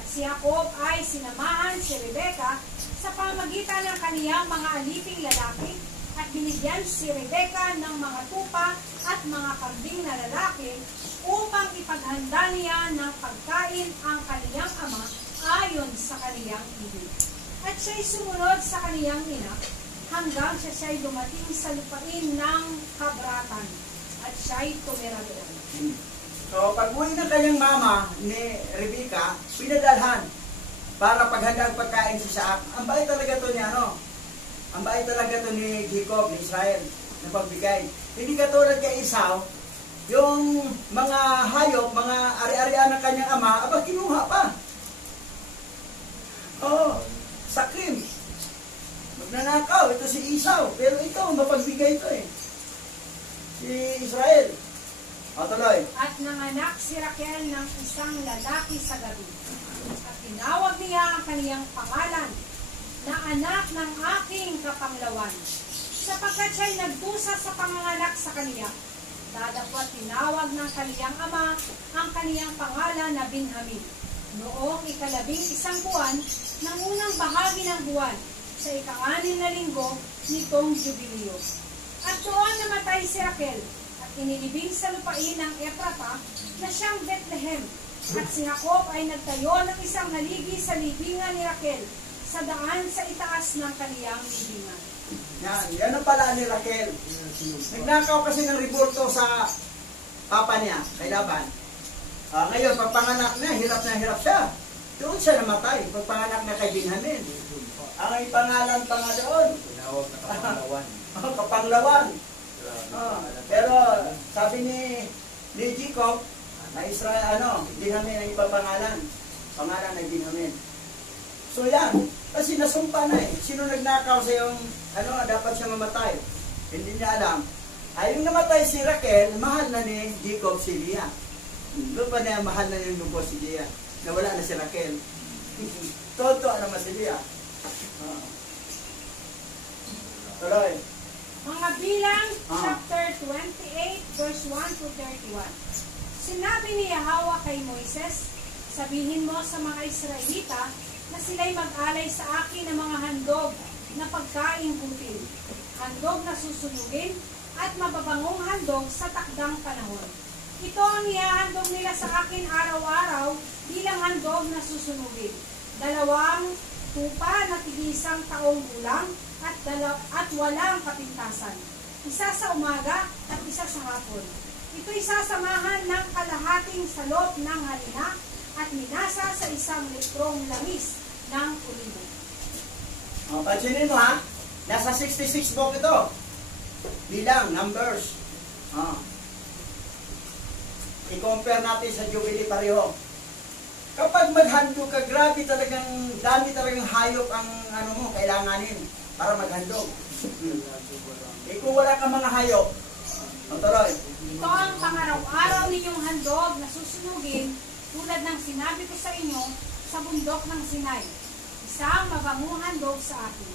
At si Jacob ay sinamahan si Rebecca sa pamagitan ng kaniyang mga aliping lalaki at binigyan si Rebecca ng mga tupa at mga kambing na lalaki upang ipaghanda niya ng pagkain ang kaniyang ama ayon sa kaniyang ibig. At siya'y sumunod sa kaniyang ina hanggang siya'y dumating sa lupain ng Kabratan at siya'y tumira doon. So, pag-uwi ng kanyang mama ni Rebecca, pinadalhan para paghanda ang pagkain si Isaac. Ang bait talaga to niya, no? Ang bait talaga to ni Jacob, ni Israel, na pagbigay. Hindi katulad kay Esau, yung mga hayop, mga ari-arian ng kanyang ama, kinuha pa. Sakrim. Magnanakaw, ito si Esau. Pero ito, mapagbigay ito eh. Si Israel. Tuloy. At nanganak si Raquel ng isang lalaki sa gabi. At tinawag niya ang kaniyang pangalan na anak ng aking kapanglawan. Sapagkat siya'y nagdusa sa panganganak sa kaniya. Dadapot tinawag ng kaniyang ama ang kaniyang pangalan na Benjamin. Noong 11 buwan ng unang bahagi ng buwan sa 6 na linggo nitong Jubileo. At doon namatay si Raquel at inilibing sa lupain ng Ephrata na siyang Bethlehem. At si Jacob ay nagtayo ng isang haligi sa libingan ni Raquel sa daan sa itaas ng kaniyang libingan. Yan ang pala ni Raquel. Nagnakaw kasi ng revolto sa papa niya, kay Laban. Ngayon, pagpanganak na hirap siya. Doon siya namatay, pagpanganak na kay Benjamin. Ang ipangalan pa nga doon. Tinawag na kapanglawan. Kapanglawan. Pero sabi ni Jacob, na Israel, Benjamin ang ipapangalan. Pangalan na Benjamin. So yan, kasi nasumpa na eh. Sino nagnakaw sa yung, dapat siya mamatay. Hindi niya alam. Ay, yung namatay si Raquel, mahal na ni Jacob si Leah. Doon pa niya mahal na yung lubos si Leah. Nawala na si Raquel. Toto naman si Leah. Tuloy. Mga Bilang, chapter 28, verse 1 to 31. Sinabi ni Yahweh kay Moises, sabihin mo sa mga Israelita na sila'y mag-alay sa akin ng mga handog na pagkain butil, handog na susunugin, at mababangong handog sa takdang panahon. Ito ang ihahandog nila sa akin araw-araw bilang handog na susunugin. 2 tupa na tig-isang taong gulang at walang kapintasan. Isa sa umaga at isa sa hapon. Ito'y sasamahan ng kalahating salop ng harina at minasa sa 1 litrong langis ng olibo. Pansinin mo ha, nasa 66 book ito. Bilang, numbers. I-compare natin sa Jubilee pareho. Kapag maghandog ka, grabe talagang, dami talagang hayop ang kailanganin para maghandog. Kung wala kang mga hayop, tuloy. Ito ang pangaraw-araw ninyong handog na susunugin tulad ng sinabi ko sa inyo sa bundok ng Sinai. Isang mabangong handog sa akin.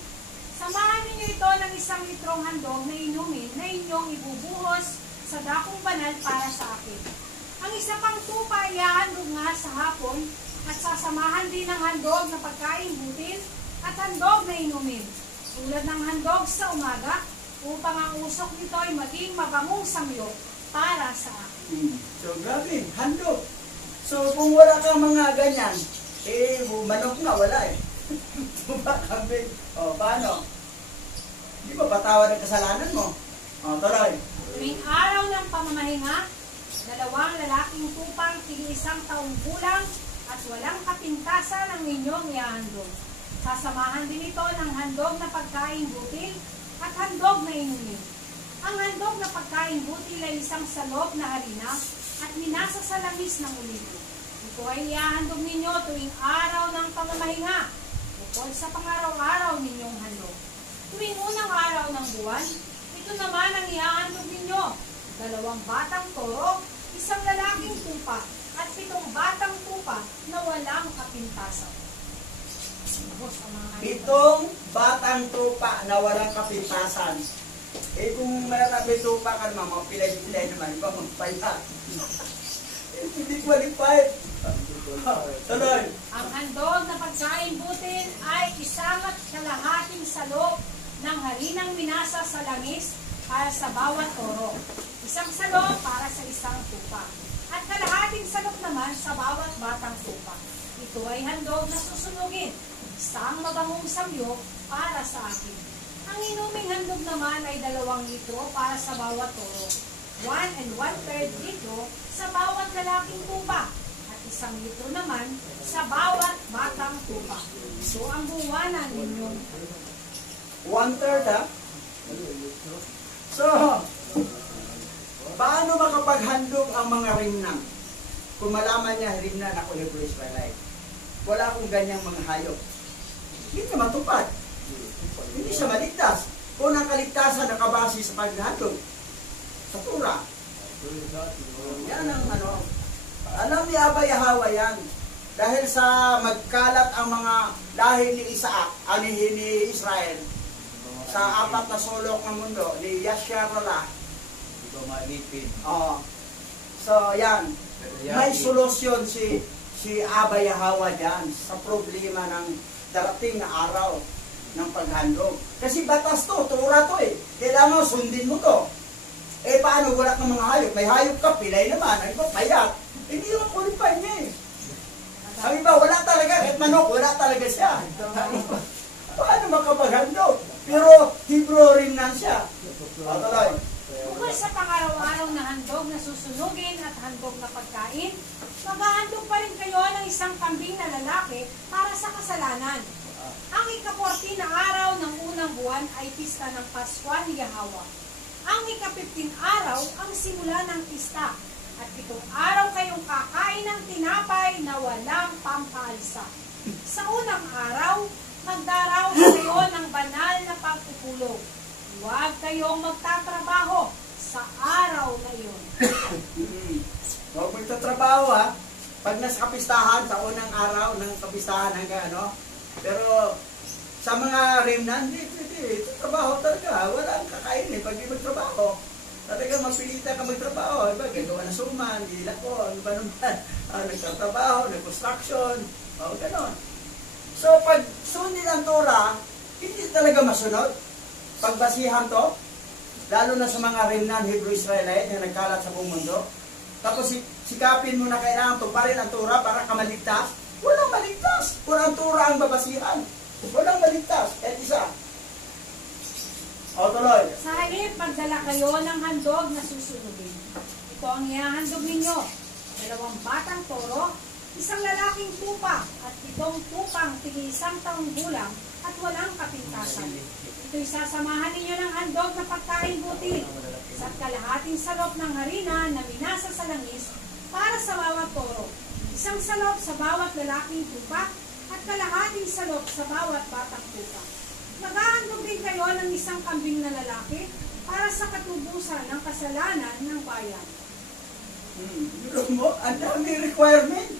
Samahan ninyo ito ng 1 litrong handog na inumin na inyong ibubuhos sa dakong banal para sa akin. Ang isa pang tupa ay ihahandog nga sa hapon at sasamahan din ng handog na pagkain butil at handog na inumin. Tulad ng handog sa umaga upang ang usok nito ay maging mabangong samyo para sa akin. So, grabe, handog. So, kung wala kang mga ganyan, manok nga, wala eh. Kambing. Paano? Di ba patawad ang kasalanan mo? Tuloy. Tuwing araw ng pamamahinga, 2 lalaking tupang tig-1 taong gulang at walang kapintasan ang inyong ihahandog. Sasamahan din ito ng handog na pagkain butil at handog na inumin. Ang handog na pagkain butil ay isang salop na harina at minasa sa langis ng olibo. Ito ay ihahandog ninyo tuwing araw ng pamamahinga, bukod sa pang-araw-araw ninyong handog. Tuwing unang araw ng buwan, ito naman ang ihahandog ninyo, 2 batang toro, 1 lalaking tupa, at 7 batang tupa na walang kapintasan. 7 batang tupa na walang kapintasan. Eh kung may tupa ka naman, mga pilay-pilay naman, iba magpaya. Hindi qualified. Tuloy. Ang handog na pagkain butil ay 1 kalahating salop ng harinang minasa sa langis para sa bawat toro. 1 salop para sa 1 tupa. At kalahating salop naman sa bawat batang tupa. Ito ay handog na susunugin. 1 mabangong samyo para sa akin. Ang inuming handog naman ay 2 litro para sa bawat toro. 1 1/3 litro sa bawat lalaking tupa. At 1 litro naman sa bawat batang tupa. Ito ang buwanan ninyong 1/3 ha? So, paano makapaghandog ang mga rimnang? Kung malaman niya rimnan ako Hebrew Israelite. Wala akong ganyang mga hayop. Hindi ka matupad. Hindi siya maligtas. Kung ang kaligtasan nakabase sa paghandog sa Torah. Yan ang ano. Alam ni Abba Yahawa yan. Dahil sa magkalat ang mga lahi ni Isaac, ni Israel, sa 4 na sulok ng mundo, ni Yasharala. Di ba malipid? Oh. So, yan. May solusyon si Abba Yahawa dyan sa problema ng darating na araw ng paghandog. Kasi batas to, Torah to eh. Kailangan sundin mo to. Eh paano wala kang mga hayop? May hayop ka, pilay naman. Ay ba, payat. Hindi naman qualify niya eh. Ang iba, wala talaga. Kahit manok, wala talaga siya. Paano makapaghandog? Pero Hebrew rin na siya. Patuloy. Bukod sa pang-araw-araw na handog na susunugin at handog na pagkain, maghahandog pa rin kayo ng 1 kambing na lalaki para sa kasalanan. Ang ika-14 na araw ng unang buwan ay pista ng Paskwa ni Yahawa. Ang ika-15 araw ang simula ng pista. At 7 araw kayong kakain ng tinapay na walang pampaalsa. Sa unang araw, magdaraos kayo ng banal na pagpupulong. Huwag kayong magtatrabaho sa araw na iyon. Huwag magtatrabaho ha. Pag nasa kapistahan, sa unang araw ng kapistahan hanggang ano. Pero sa mga remnant, hindi. Ito trabaho talaga. Wala ang kakainin pag di magtrabaho. Talaga mapilita ka magtrabaho. Iba, gagawa na suman, gila ko, ano ba naman. Nagtatrabaho, nag-construction. O, ganon. So, pag sundin ang Torah, hindi talaga masunod. Pagbasihan to, lalo na sa mga remnant Hebrew Israelite na nagkalat sa buong mundo. Tapos sikapin mo na kailangan tuparin ang Torah para ka maligtas. Walang maligtas. Kung ang Torah ang babasihan. Walang maligtas. At isa. O, tuloy. Sa halip, magdala kayo ng handog na susunugin. Ito ang ihahandog ninyo. 2 batang toro, 1 lalaking tupa, at 7 tupang tig-1 taong gulang at walang kapintasan. Ito'y sasamahan ninyo ng handog na pagkain butil sa kalahating salop ng harina na minasa sa langis para sa bawat toro. 1 salop sa bawat lalaking tupa at kalahating salop sa bawat batang tupa. Maghahandog din kayo ng 1 kambing na lalaki para sa katubusan ng kasalanan ng bayan. Mo, ang dami requirement.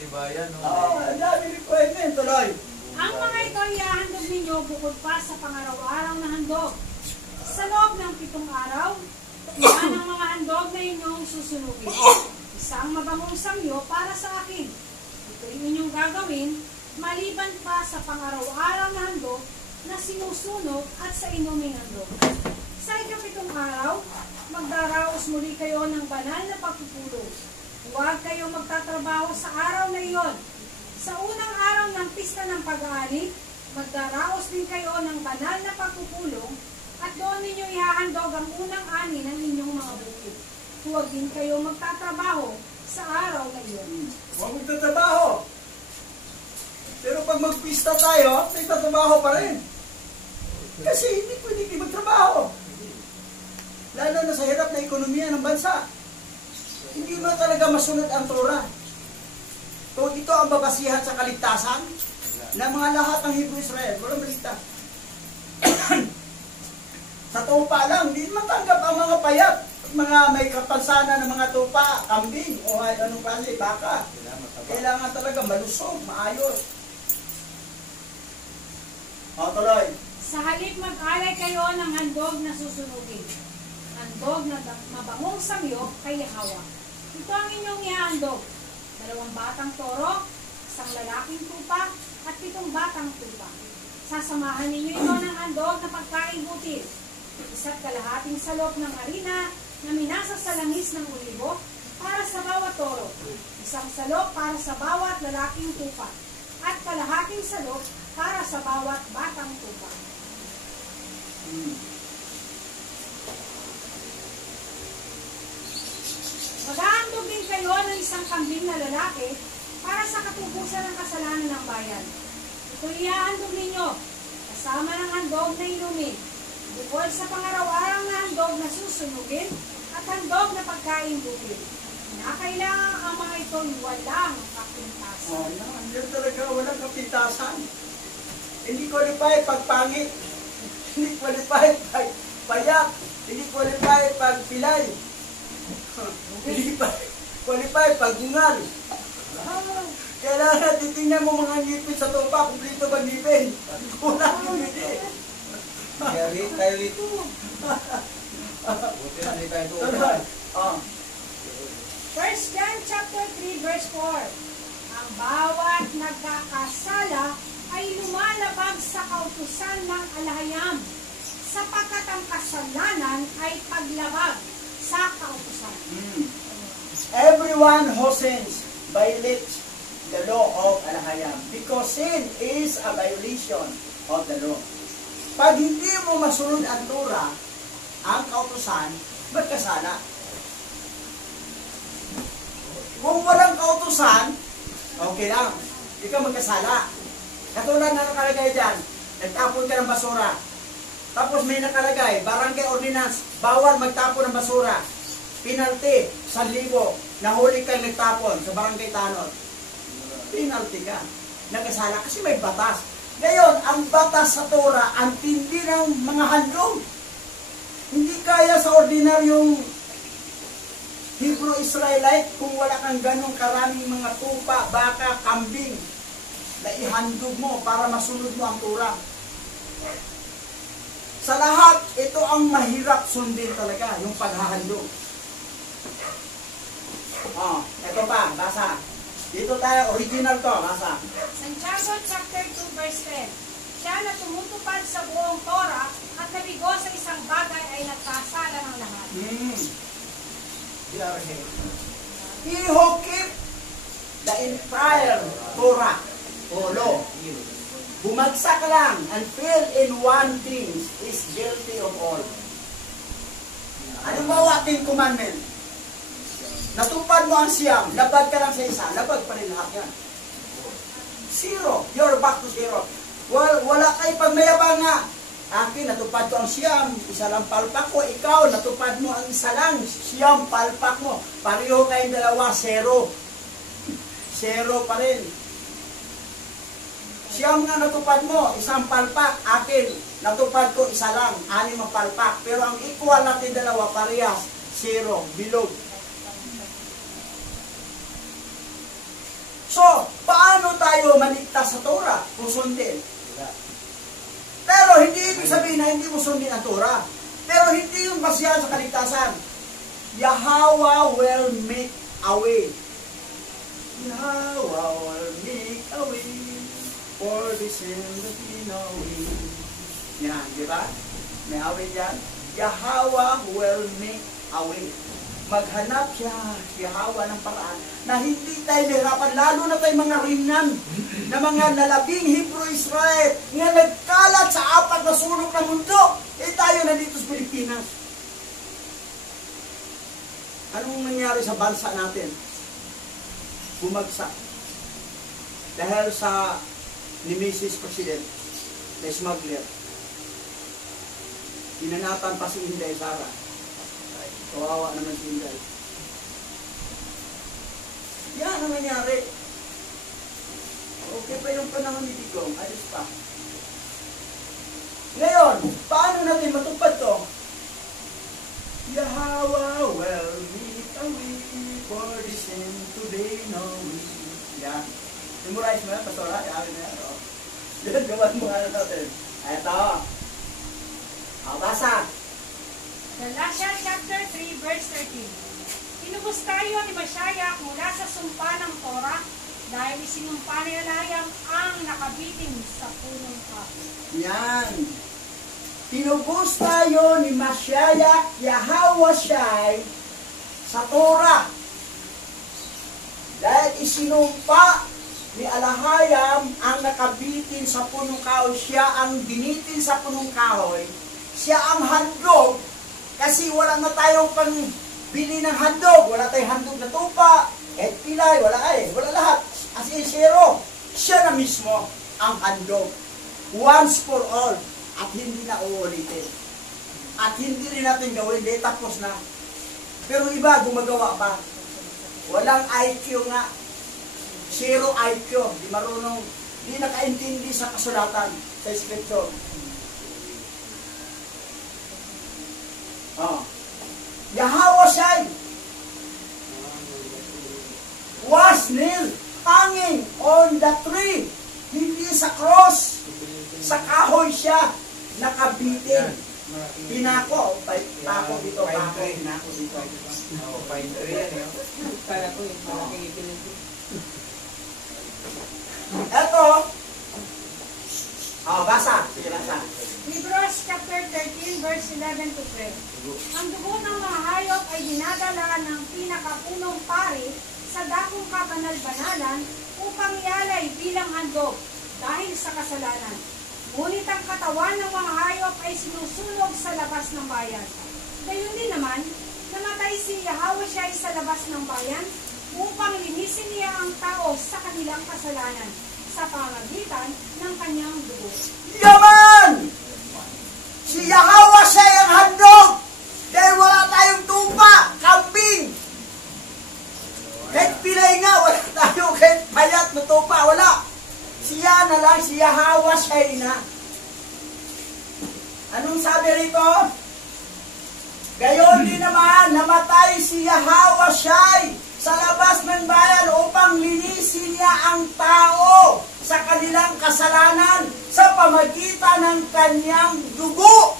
Tibayan, no? Oo, ang dami requirement. Tuloy. Ang mga ito ihahandog ninyo bukod pa sa pang-araw-araw na handog. Sa loob ng 7 araw, yan ang mga handog na inyong susunugin. 1 mabangong samyo para sa akin. Ito inyong gagawin, maliban pa sa pang-araw-araw na handog na sinusunog at sa inuming handog. Sa ika-7 araw, magdaraos muli kayo ng banal na pagpupulong. Huwag kayong magtatrabaho sa araw na iyon. Sa unang araw ng pista ng pag-aani, magdaraos din kayo ng banal na pagpupulong at doon ninyo ihahandog ang unang ani ng inyong mga bukid. Huwag din kayo magtatrabaho sa araw na iyon. Huwag magtatrabaho. Pero pag magpista tayo, may tatrabaho pa rin. Kasi hindi pwede kayo magtrabaho. ekonomiya ng bansa. Hindi mo talaga masunod ang Torah. Kung ito ang babasihan sa kaligtasan ng mga lahat ng Hebrew Israel, walang maligtas. Sa tupa lang, hindi matanggap ang mga payat, mga may kapansanan ng mga tupa, kambing, o anong klase, baka. Kailangan talaga malusog, maayos. O, tuloy. Sa halip mag-alay kayo ng handog na susunugin. Handog na mabangong samyo kay Yahweh. Ito ang inyong ihahandog. 2 batang toro, 1 lalaking tupa, at 7 batang tupa. Sasamahan ninyo ito ng handog na pagkain butil. 1 kalahating salop ng harina na minasa sa langis ng olibo para sa bawat toro. 1 salop para sa bawat lalaking tupa. At kalahating salop para sa bawat batang tupa. Maghahandog din kayo ng 1 kambing na lalaki para sa katubusan ng kasalanan ng bayan. Ito iahandog ninyo, kasama ng handog na inumin, bukod sa pangaraw-araw na handog na susunugin at handog na pagkain butil. Kinakailangan ang mga ito walang kapintasan. Yan talaga, walang kapintasan. Hindi qualify pag pangit. Hindi qualify pag payak. Hindi qualify pag pilay. Hindi qualify pag bungal. Kailangan titingnan mo mga ngipin sa tupa, kumplito ba ngipin? Kulang yung ngipin. Kaya tayo rito. Buti na hindi tayo tuwa. 1 John chapter 3 verse 4. Ang bawat nagkakasala ay lumalabag sa kautusan ng alahayam, sapagkat ang kasalanan ay paglabag sa kautusan. Everyone who sins violates the law of alahayam because sin is a violation of the law. Pag hindi mo masunod ang Torah, ang kautusan, magkasala. Kung walang kautusan, okay lang. Hindi ka magkasala. Katulad na nakalagay dyan, nagtapon ka ng basura. Tapos may nakalagay, barangay ordinance, bawal magtapon ng basura. Penalty, 1,000. Nahuli kang nagtapon sa barangay tanod. Penalty ka. Nagkasala kasi may batas. Ngayon, ang batas sa Torah, ang tindi ng mga handog. Hindi kaya sa ordinaryong Hebrew Israelite kung wala kang ganong karaming mga tupa, baka, kambing na ihandog mo para masunod mo ang Torah. Sa lahat, ito ang mahirap sundin talaga, yung paghahandog. Ito pa, basa. Dito tayo, original to, basa. Santiago chapter 2 verse 10. Siya na tumutupad sa buong Torah at nabigo sa isang bagay ay nagkasala ng lahat. He who keep the entire Torah o law, bumagsak lang and fail in one thing is guilty of all. Halimbawa, 10 commandment. Natupad mo ang siyam, labag ka lang sa isa, labag pa rin lahat yan. 0. You're back to 0. Wala kayo pagmayabang nga. Akin, natupad ko ang siyam, isa lang palpak ko. Ikaw, natupad mo ang isa lang, siyam palpak mo. Pareho kayong dalawa, 0. 0 pa rin. Siyam nga natupad mo, isang palpak. Akin, natupad ko isa lang, 6 ang palpak. Pero ang equal natin dalawa, parehas, 0, bilog. So, paano tayo maligtas sa Torah kung sundin? Pero hindi ibig sabihin na hindi mo sundin ang Torah. Pero hindi yung basihan sa kaligtasan. Yahweh will make a way. Yahweh will make a way for the sin that we know. Yan, di ba? May awit yan. Yahweh will make a way. Maghanap siya, Yahweh ng paraan na hindi tayo nahirapan, lalo na tayo mga ringnan na mga nalabing Hebrew Israel nga nagkalat sa 4 na sulok ng mundo. Tayo na dito sa Pilipinas. Anong nangyari sa bansa natin? Bumagsak. Dahil sa ni Mrs. President na smuggler. Hinanatan pa si Inday Sara. Kawawa naman si Inday. Yan ang nangyari. Okay pa yung panahon ni Digong. Ayos pa. Ngayon, paano natin matupad to? Yahweh will meet a way for the sin today no we. Yan. Memorize mo yan, pastora? Yan na yan. Yan, gawan mo nga natin. Eto. Basa. Galatians chapter 3, verse 13. Inubos tayo ni Masyayak mula sa sumpa ng Torah dahil isinumpa ni Alayam ang nakabitin sa punong kahoy. Yan. Tinubos tayo ni Masyayak Yahawashai sa Torah. Dahil isinumpa ni Alahayam ang nakabitin sa punong kahoy. Siya ang binitin sa punong kahoy. Siya ang handog. Kasi wala na tayong pangbili ng handog. Wala tayong handog na tupa. Kahit pilay, wala lahat. As in zero. Siya na mismo ang handog. Once for all. At hindi na uulitin. At hindi rin natin gawin. Di tapos na. Pero iba, gumagawa pa. Walang IQ nga. Zero IQ. Di marunong, di nakaintindi sa kasulatan, sa scripture. Yahawashai was nailed, hanging on the tree. Hindi sa cross. Sa kahoy siya nakabitin. Pinako, pako dito, pinako dito. Pine tree yan eh. Kala ko yung malaking ipinag. Eto. Basa. Sige, basa. Hebrews chapter 13, verse 11 to 12. Ang dugo ng mga hayop ay dinadala ng pinakapunong pari sa dakong kabanal-banalan upang ialay bilang handog dahil sa kasalanan. Ngunit ang katawan ng mga hayop ay sinusunog sa labas ng bayan. Gayon din naman, namatay si Yahawashai sa labas ng bayan upang linisin niya ang tao sa kanilang kasalanan sa pamamagitan ng kanyang dugo. Yaman! Si Yahawashai ang handog! Dahil wala tayong tupa, kambing! Kahit pilay nga, wala tayo, kahit payat na tupa, wala! Siya na lang, si Yahawashai na. Anong sabi rito? Gayon din naman, namatay si Yahawashai sa labas ng bayan upang linisin niya ang tao sa kanilang kasalanan sa pamagitan ng kanyang dugo.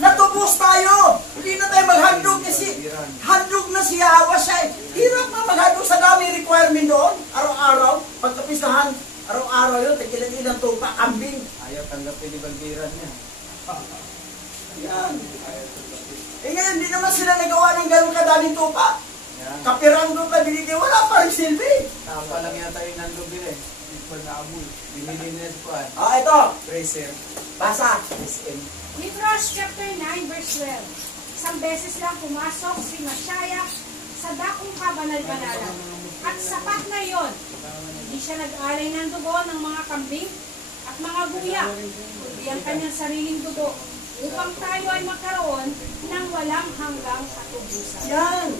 Natubos tayo. Hindi na tayo maghandog kasi handog na si Yahawashai. Hirap na maghandog sa dami requirement doon. Araw-araw. Pagkapisahan, araw-araw yun. Tigilan-ilang tupa, kambing. Ayaw tanggapin ni Bagbiran niya. Yan. Ngayon, hindi naman sila nagawa ng gano'ng kadaming tupa. Kapirang doon na binigay, wala pa rin silbi. Tapa lang yata yung nandubin eh. Binili niya sa kuhan. Ito. Tracer. Basa. SM. Hebrews chapter 9, verse 12. Isang beses lang pumasok si Masyayak sa dakong kabanal-banalan. At sapat na yon. Hindi siya nag-alay ng dugo ng mga kambing at mga guya, kundi ang kanyang sariling dugo, upang tayo ay magkaroon ng walang hanggang katubusan. Yan.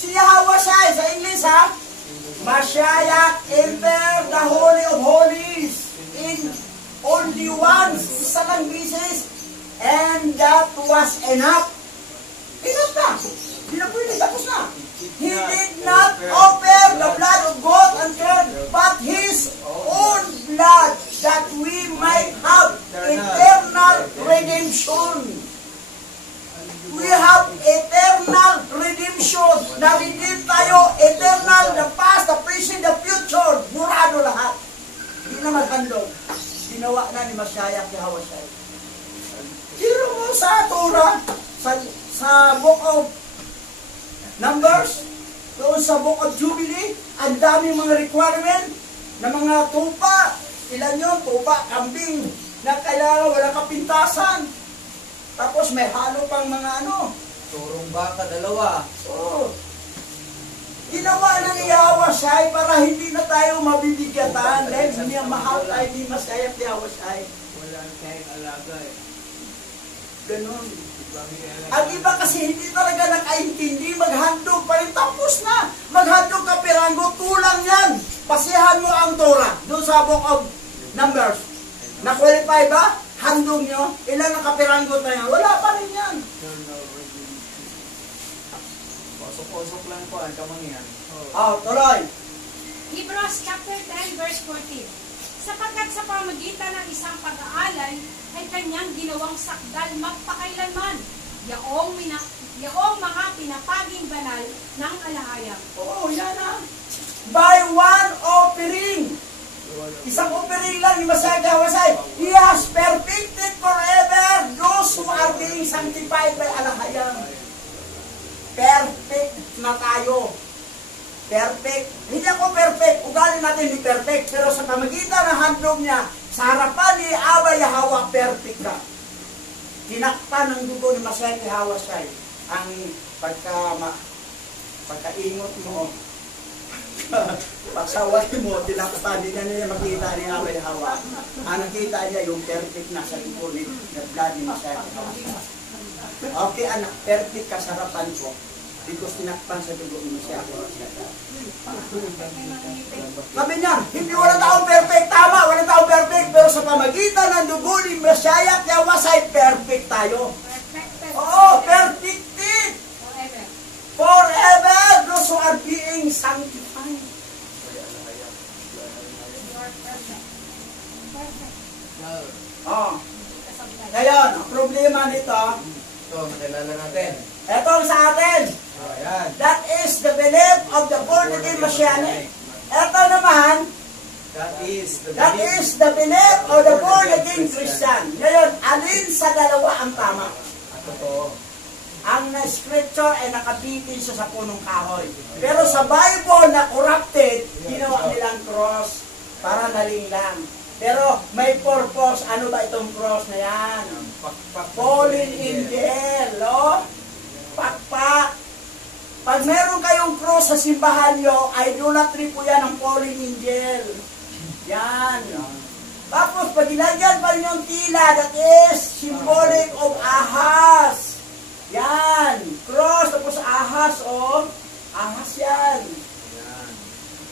Si Yahawashai sa English ha. Masyayak entered the Holy of Holies in only once, isa lang bisis, and that was enough. Enough na. Hindi na pwede, tapos na. He did not offer the blood of goat and calf, but His own blood, that we might have eternal redemption. We have eternal redemption. Na-redeem tayo, eternal, the past, the present, the future. Murado lahat. Hindi na maghandog. Ginawa na ni Masyayak Yahawashai. Pero mo sa Torah, sa book of Numbers, doon sa book of Jubilee, ang dami mga requirement na mga tupa. Ilan yun? Tupa, kambing, na kailangan walang kapintasan. Tapos may halo pang mga ano. Turong baka, 2. So, ginawa ng Yahawashai para hindi na tayo mabibigatan dahil hindi ang mahal tayo ni Masyayak Yahawashai. Wala kayong alaga eh. Ganon. Ang iba kasi hindi talaga nakaintindi, maghandog pa rin, tapos na. Maghandog ka piranggo, tulang yan. Pasihan mo ang Torah, doon sa Book of Numbers. Na-qualify ba? Handog nyo? Ilan ang kapiranggo na yan? Wala pa rin yan. Pasok-pasok lang po ang kamangihan. Tuloy. Hebrews chapter 10 verse 14. Sapagkat sa pamagitan ng isang pag-aalay ay kanyang ginawang sakdal magpakailanman yaong mga pinapaging banal ng alahayang. Oo, yan ha. By one offering. Isang offering lang, yung masagawasay. He has perfected forever those who are being sanctified by alahayang. Perfect na tayo. Perfect. Hindi ako perfect. Ugali natin hindi perfect. Pero sa pamagitan ng handog niya, sa harapan ni Abba Yahweh, perfect ka. Tinakpan ng dugo ni Masay ni Hawa siya. Ang pagkaingot mo, pagsaway mo, tinakpan, hindi na niya makita ni Abba Yahweh. Ang nakita niya yung perfect na sa dugo ni blood ni Masay ni Hawa. Okay anak, perfect ka sa harapan ko. Because tinakpan sa dugo ni Masay. Sabi niya, hindi wala taong perfect, tama, wala taong perfect, pero sa pamagitan ng dugo ni Messiah, kaya wasay perfect tayo. Perfected. Oo, perfected. Forever. Forever, those who are being sanctified. You are perfect. Perfect. Ngayon, ang problema nito, Ito, nakilala natin. etong sa atin, Ayan. that is the belief of the born-again Messianic. Ito naman, That is the belief of the born-again Christian. Ngayon, alin sa dalawa ang tama? At totoo. Ang scripture ay nakabitin siya sa punong kahoy. Pero sa Bible na corrupted, ginawa nilang cross para naling lang. Pero may purpose. Ano ba itong cross na yan? Fallen angel, no? Pakpak. Pag meron kayong cross sa simbahan nyo, idolatry po yan ng fallen angel. Yan. Tapos, pag ilagyan pa yung tila, that is symbolic of ahas. Yan. Cross, tapos ahas, oh. Ahas yan.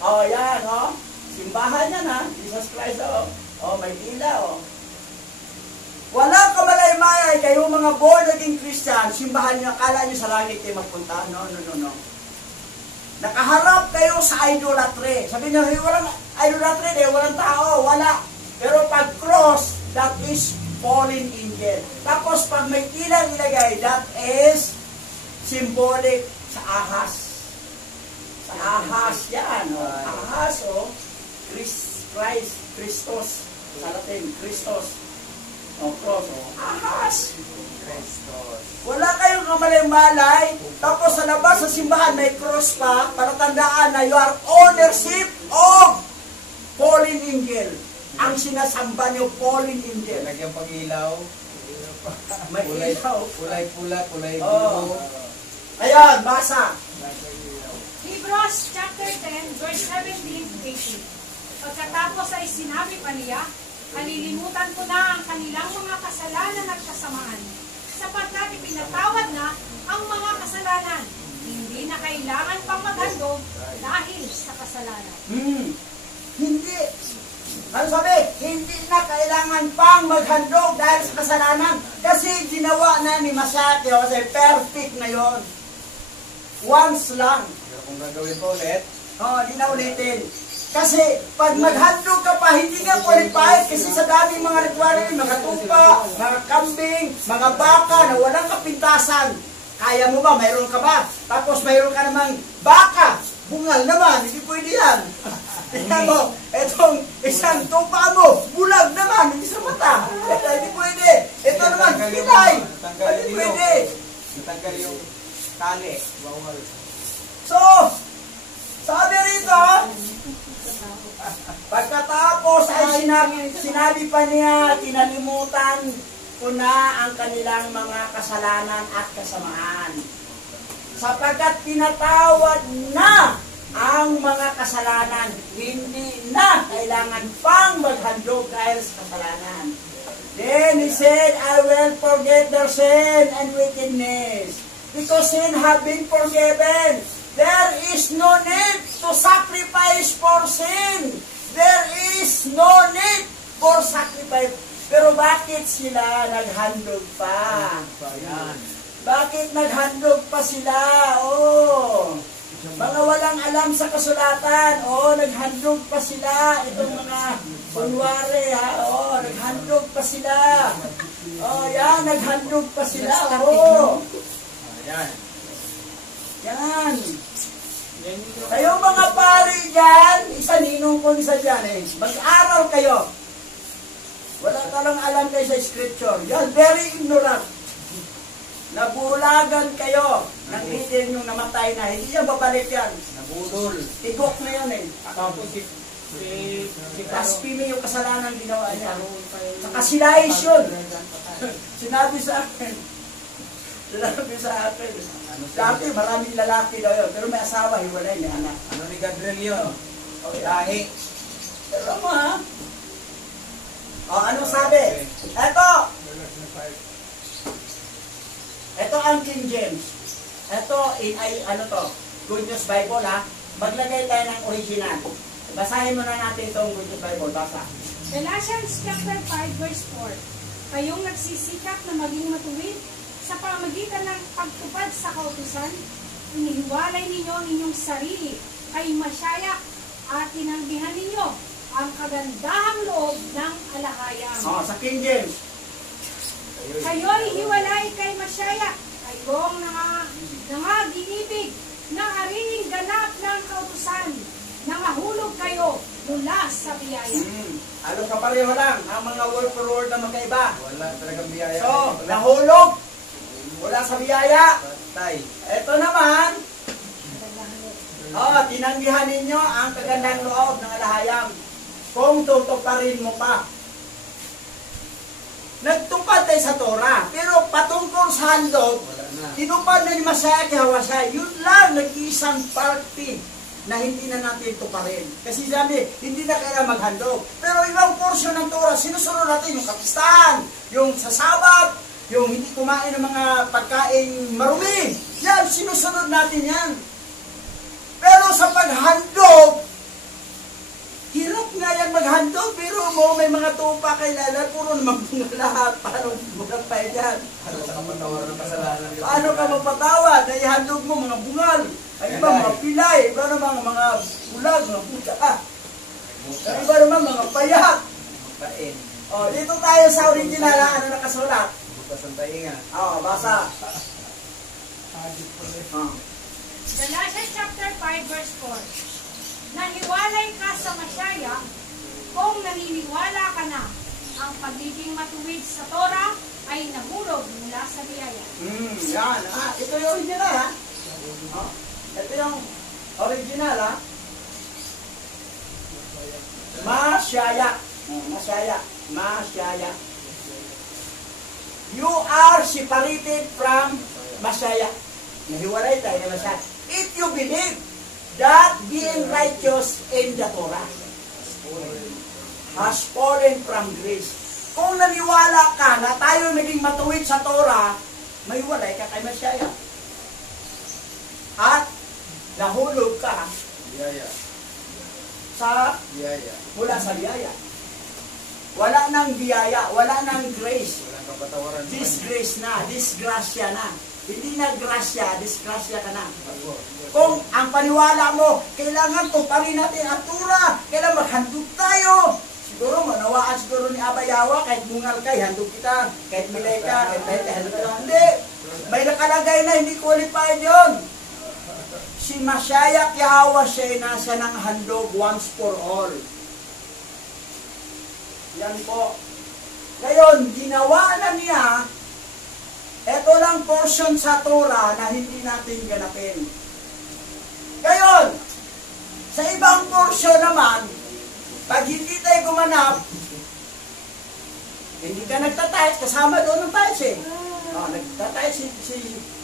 Oh, yan, oh. Simbahan yan, ha. Jesus Christ, oh. Oh, may tila, oh. Walang kamalay-malay kayo mga born-again Christian, simbahan nyo, akala nyo sa langit kayo magpunta. No. Nakaharap kayo sa idolatry. Sabi nyo, hey, walang idolatry, walang tao, wala. Pero pag cross, that is fallen angel. Tapos pag may tilang ilagay, that is symbolic sa ahas. Sa ahas yan, oh. Ahas, oh. Christos. Sa Latin, Christos. O cross, ahas. Wala kayong kamalay-malay. Tapos sa labas sa simbahan may cross pa para tandaan na you are ownership of fallen angel. Ang sinasamba niyo fallen angel. Lagyan pang ilaw. May ilaw. Kulay pula, kulay Oh. blue. Ayan, basa. Hebrews chapter 10 verse 17 to 18. Pagkatapos ay sinabi pa niya, kalilimutan ko na ang kanilang mga kasalanan at kasamaan, sapagkat ipinatawad na ang mga kasalanan. Hindi na kailangan pang maghandog dahil sa kasalanan. Hindi. Ano sabi? Hindi na kailangan pang maghandog dahil sa kasalanan. Kasi ginawa na ni Masatyo kasi perfect na yon. Once lang. Pero kung gagawin pa ulit, Di na ulitin. Kasi pag maghandog ka pa, hindi nga qualified kasi sa daming mga ritual, mga tupa, mga kambing, mga baka na walang kapintasan. Kaya mo ba? Mayroon ka ba? Tapos mayroon ka namang baka. Bungal naman, hindi pwede yan. Tingnan mo, etong isang tupa mo, bulag naman, hindi sa mata. Hindi pwede. Ito naman, pilay. Hindi pwede. natanggal yung tali. Bawal. So, sabi rito, pagkatapos ay sinabi pa niya, kinalimutan ko na ang kanilang mga kasalanan at kasamaan. Sapagkat pinatawad na ang mga kasalanan, hindi na kailangan pang maghandog dahil sa kasalanan. Then he said, I will forget their sin and wickedness. Because sin have been forgiven. There is no need to sacrifice for sin. There is no need for sacrifice. Pero bakit sila naghandog pa? Bakit naghandog pa sila? Oh, mga walang alam sa kasulatan. Oh, naghandog pa sila. Itong mga kunwari, ha? Oh, naghandog pa sila. Oh, yan, naghandog pa sila. Oh. Ayan. Yan. Kayo mga pari dyan, isa ninong ko isa dyan eh. Mag-aral kayo. Wala ka lang alam kayo sa scripture. Yan, very ignorant. Nabulagan kayo ng leader yung namatay na. Hindi yan babalik yan. Nabudol. Tigok na yan eh. Tapos si Blasphemy yung kasalanan ginawa niya. Saka sinais yun. Sinabi sa akin. Sinabi sa akin. Dati maraming lalaki daw yun. Pero may asawa, hiwalay, may anak. Ano ni Gabriel yun? Okay. Lahi. Pero mo ha? O, anong sabi? Ito ang King James. Ito, ano to? Good News Bible ha? Maglagay tayo ng original. Basahin muna natin itong Good News Bible. Basa. Galatians chapter 5 verse 4. Kayong nagsisikap na maging matuwid sa pamagitan ng pagtupad sa kautusan, inihiwalay ninyo ang inyong sarili kay Masaya at tinanggihan ninyo ang kagandahang loob ng alahayang. O, sa King James. Kayo'y hiwalay kay Masaya, kayong nangagiibig na ariing ganap ng kautusan, nangahulog kayo mula sa biyaya. Ano ka pareho lang, ang mga word for word na magkaiba. Wala talagang biyaya. So, nahulog mula sa biyaya. Tay. Ito naman, tinanggihan ninyo ang kagandang loob ng alahayang. Kung tutuparin mo pa. Nagtupad tayo sa Torah, pero patungkol sa handog, tinupad na ni Masaya kay Hawasay. Yun lang, nag-iisang party na hindi na natin tuparin. Kasi sabi, hindi na kailangan maghandog. Pero ibang porsyon ng Torah, sinusunod natin yung kapistahan, yung sa Sabat, yung hindi kumain ng mga pagkain marumi. Yan, sinusunod natin yan. Pero sa paghandog, hirap nga yan maghandog, pero mo may mga tupa kay Lala, puro naman bunga lahat. Paano bunga pa yan? Ano sa kapatawar ng kasalanan? Paano ka mapatawad? Na ihandog mo mga bungal. Ay iba mga pilay, iba naman mga bulag, mga puta ka. Ay iba naman mga payat. Magpain. O, dito tayo sa original, ano nakasulat? Bukas ang tainga. O, basa. Galatians chapter 5 verse 4. Nahiwalay ka sa Masaya kung naniniwala ka na ang pagiging matuwid sa Torah ay nahulog mula sa biyaya. Yan. Ito yung original ha. Ito yung original ha. Masaya. Masaya. Masaya. You are separated from Masaya. Nahiwalay tayo na Masaya. If you believe that being righteous in the Torah has fallen from grace. Kung naniwala ka na tayo naging matuwid sa Torah, may walay ka kay Masaya. At nahulog ka Biyaya. sa Biyaya. mula sa biyaya. Wala nang biyaya, wala nang grace. Walang kapatawaran. Disgrace na, disgrasya na. Hindi na grasya, disgrasya ka na. Kung ang paniwala mo, kailangan tuparin natin ang Torah, kailangan maghandog tayo. Siguro, manawaan siguro ni Abayawa, kahit bungal ka, handog kita, kahit milay ka, kahit handog ka. Hindi. May nakalagay na, hindi qualified yun. Si Masaya Yahawa siya nasa ng handog once for all. Yan po. Ngayon, ginawa na niya, ito lang portion sa Torah na hindi natin ganapin. Ngayon, sa ibang portion naman, pag hindi tayo gumanap, hindi ka nagtatayos, kasama doon ng tayos eh. Nagtatayos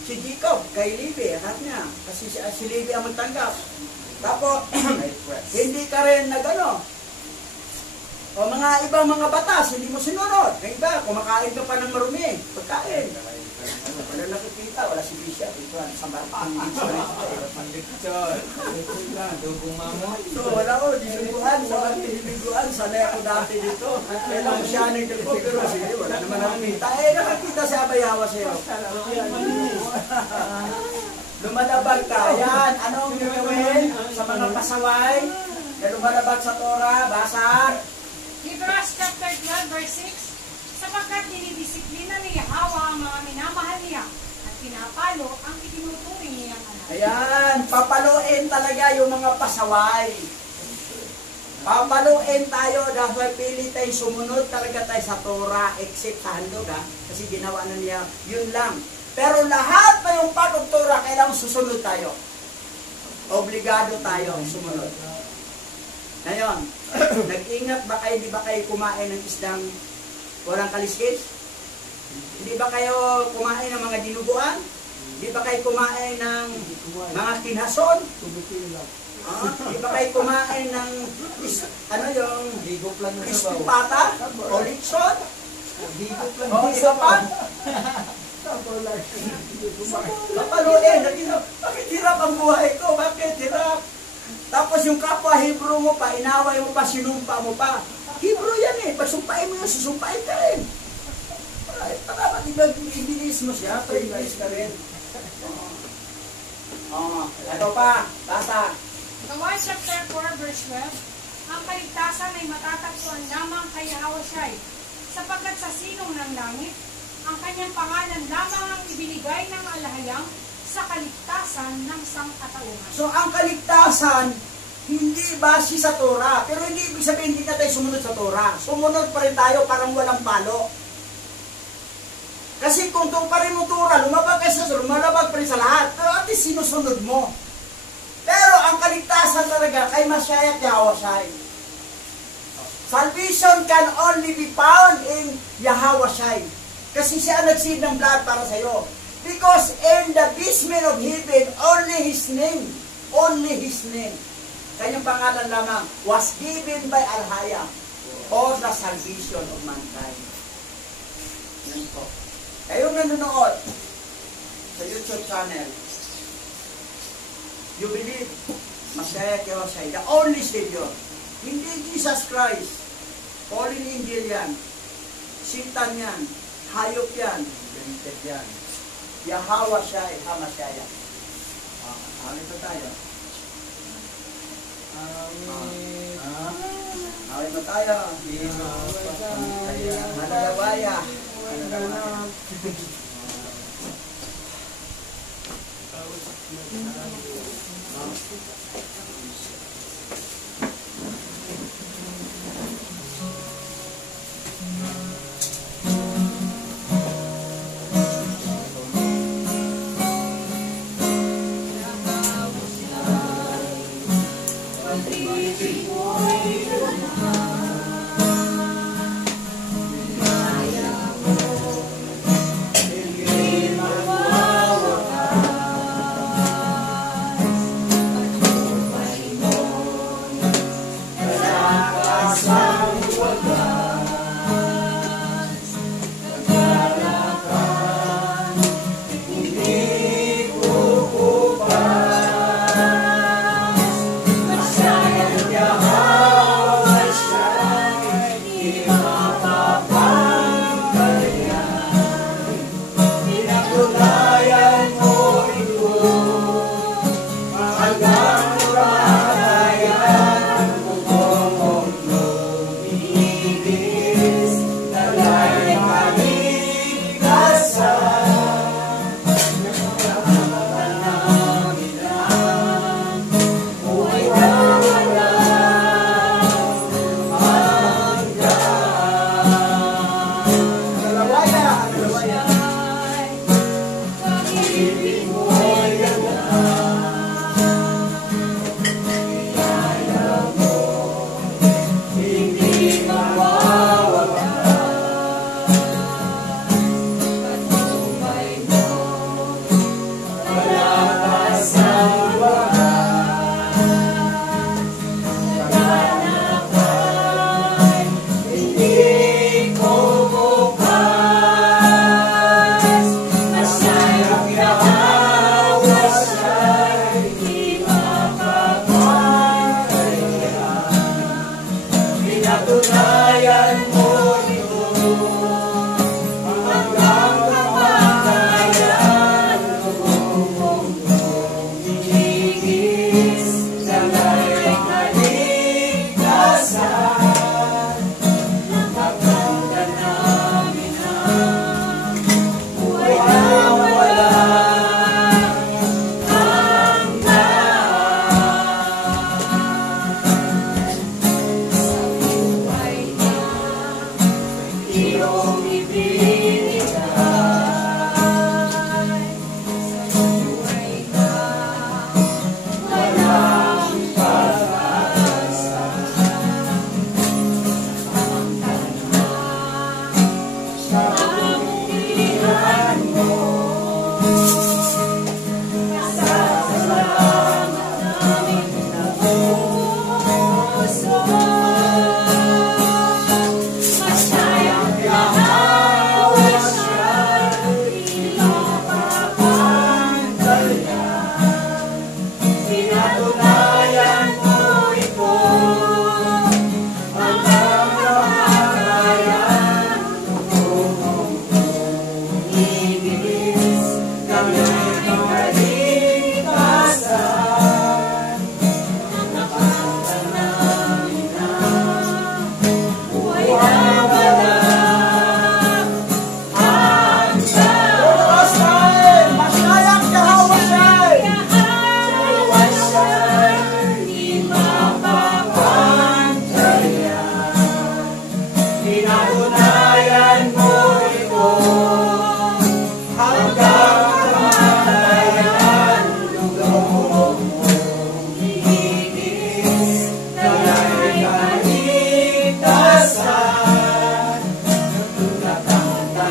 si Jacob kay Levi, anak niya. Kasi si Levi ang magtanggap. Tapos, hindi ka rin nagano. O mga ibang mga batas, hindi mo sinunod. Yung iba, kumakain ka pa ng marumi. Pagkain. Wala nakikita, wala si Bishop. Ito, sa marpang. Pangliktsyon. Dugong mamot. So, wala ko, dilungguan. Sa mga dilungguan, sanay ako dati dito. Kailan ko siya nagdagpo, pero sige, wala naman nakikita. Nakakita si Abayawa sa'yo. Lumalabag ka. Yan, anong gagawin sa mga pasaway na lumalabag sa Torah? Basa. Hebrews chapter 12 verse 6, sapagkat dinidisiplina ni Yahweh ang mga minamahal niya at pinapalo ang itinuturing niyang anak. Ayan, papaluin talaga yung mga pasaway. Papaluin tayo dahil pili tayo sumunod talaga tayo sa Torah except sa handog ha. Kasi ginawa na niya, yun lang. Pero lahat na yung part of Torah, kailangan susunod tayo. Obligado tayo sumunod. Ngayon, nag-ingat ba kayo, hindi ba kayo kumain ng isdang walang kaliskis? Hindi ba kayo kumain ng mga dinuguan? Hindi ba kayo kumain ng mga kinhason? Hindi ba kayo kumain ng yung Higop lang na sabaw. ispipata? O litson? Higop lang. O isa pa? Kapaluin, bakit hirap ang buhay ko? Bakit hirap? Tapos yung kapwa Hebrew mo pa, inaway mo pa, sinumpa mo pa. Hebrew yan eh. Pag sumpain mo yun, susumpain ka rin. Dapat ibilis mo siya, ibilis ka rin. Ito pa, basa. Gawa chapter 4 verse 12, ang kaligtasan ay matatagpuan lamang kay Yahushai, sapagkat sa sinong ng langit, ang kanyang pangalan lamang ang ibinigay ng alahayang sa kaligtasan ng sangkatauhan. So ang kaligtasan, hindi base sa Torah. Pero hindi ibig sabihin hindi na tayo sumunod sa Torah. Sumunod pa rin tayo parang walang palo. Kasi kung pa rin mo Torah, lumabag ka sa lumalabag pa rin sa lahat. Pero at least sinusunod mo. Pero ang kaligtasan talaga kay Mashiach Yahushai. Salvation can only be found in Yahushai. Kasi siya nagsid ng blood para sa iyo. Because in the basement of heaven, only His name, kanyang pangalan lamang, was given by Alhaya for the salvation of mankind. Yan po. Kayong nanonood sa YouTube channel, you believe Mashiach Yahushai, the only Savior. Hindi Jesus Christ. Pauline Angel yan. Satan yan. Hayop yan. Limited yan. Yahushai, Hamashaya. Amin pa tayo. Amin. Amin pa tayo. Malalawaya.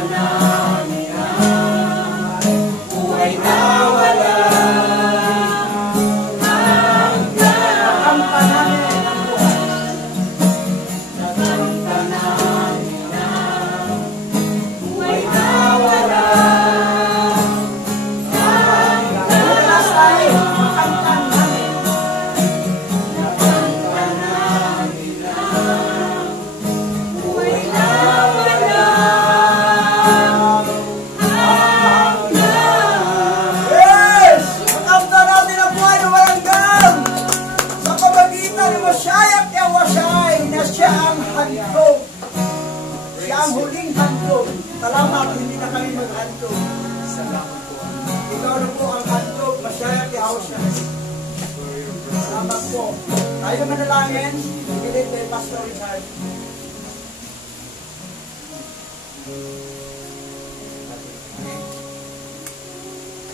namin ang buhay na wala hanggang namin ang buhay. Nakanta namin ang buhay na wala hanggang madalas tayo makanta namin. Nakanta namin ang buhay na wala hanggang. Yes! Makanta natin ang buhay na walang hanggang sa pamagitan ni Masyayak Yawasay na siya ang handog. Siya ang huling handog. Salamat, hindi na kami maghandog. Salamat po. Ikaw na po ang handog, Masyayak Yawasay. Salamat po. Tayo manalangin. Pilit kay Pastor Richard.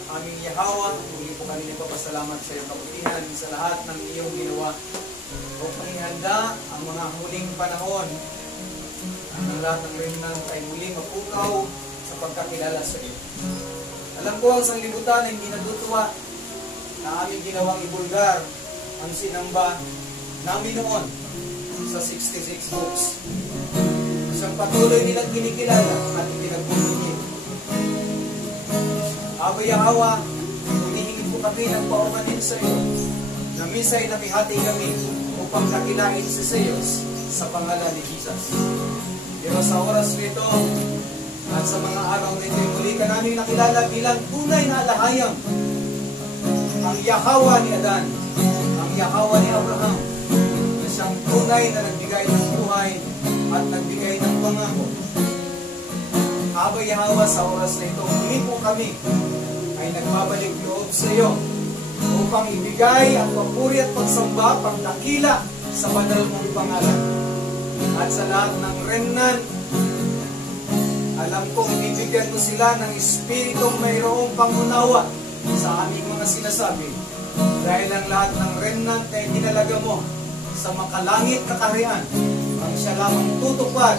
Aming Yahawa, muli po kami nagpapasalamat sa iyong kabutihan sa lahat ng iyong ginawa. O panihanda ang mga huling panahon ng lahat ng remnant ay muling mapukaw sa pagkakilala sa iyo. Alam ko ang sanglibutan ay hindi natutuwa na aming ginawang ibulgar ang sinamba namin noon sa 66 books. Isang patuloy nilang kinikilala at pinagpupungin. Aba Yahawa, hinihingi po kami ng paumanin sa iyo na misay nakihati kami upang kakilain si Zeus sa pangalan ni Jesus. Pero sa oras nito at sa mga araw nito, muli ka namin nakilala bilang tunay na alahayang ang Yahawa ni Adan, ang Yahawa ni Abraham, na siyang tunay na nagbigay ng buhay at nagbigay ng pangako. Aba Yahawa, sa oras na ito, muli po kami ay nagbabalik loob sa iyo upang ibigay ang papuri at pagsamba, pagdakila sa banal mong pangalan. At sa lahat ng remnant, alam kong bibigyan mo sila ng espiritong mayroong pangunawa sa aming mga sinasabi. Dahil ang lahat ng remnant ay tinalaga mo sa makalangit na kaharian, ang siya lamang tutupad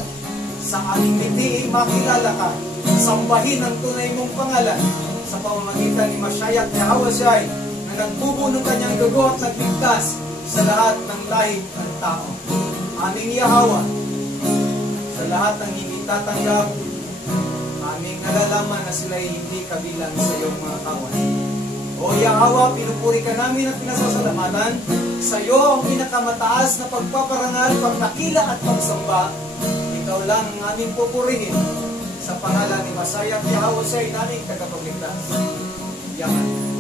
sa aming ngitiing makilala ka, sambahin ang tunay mong pangalan sa pamamagitan ni Masyayak Yawasay na nagbubuo ng kanyang dugo at nagligtas sa lahat ng lahing ng tao. Aming Yahawa, sa lahat ng hindi tatanggap, aming nalalaman na sila'y hindi kabilang sa iyong mga kawan. O Yahawa, pinupuri ka namin at pinasasalamatan. Sa iyo ang pinakamataas na pagpaparangal, pagdakila at pagsamba. Ikaw lang ang aming pupurihin sa pangalan ni Masyayak Yawasay, naming tagapagligtas. Yaman.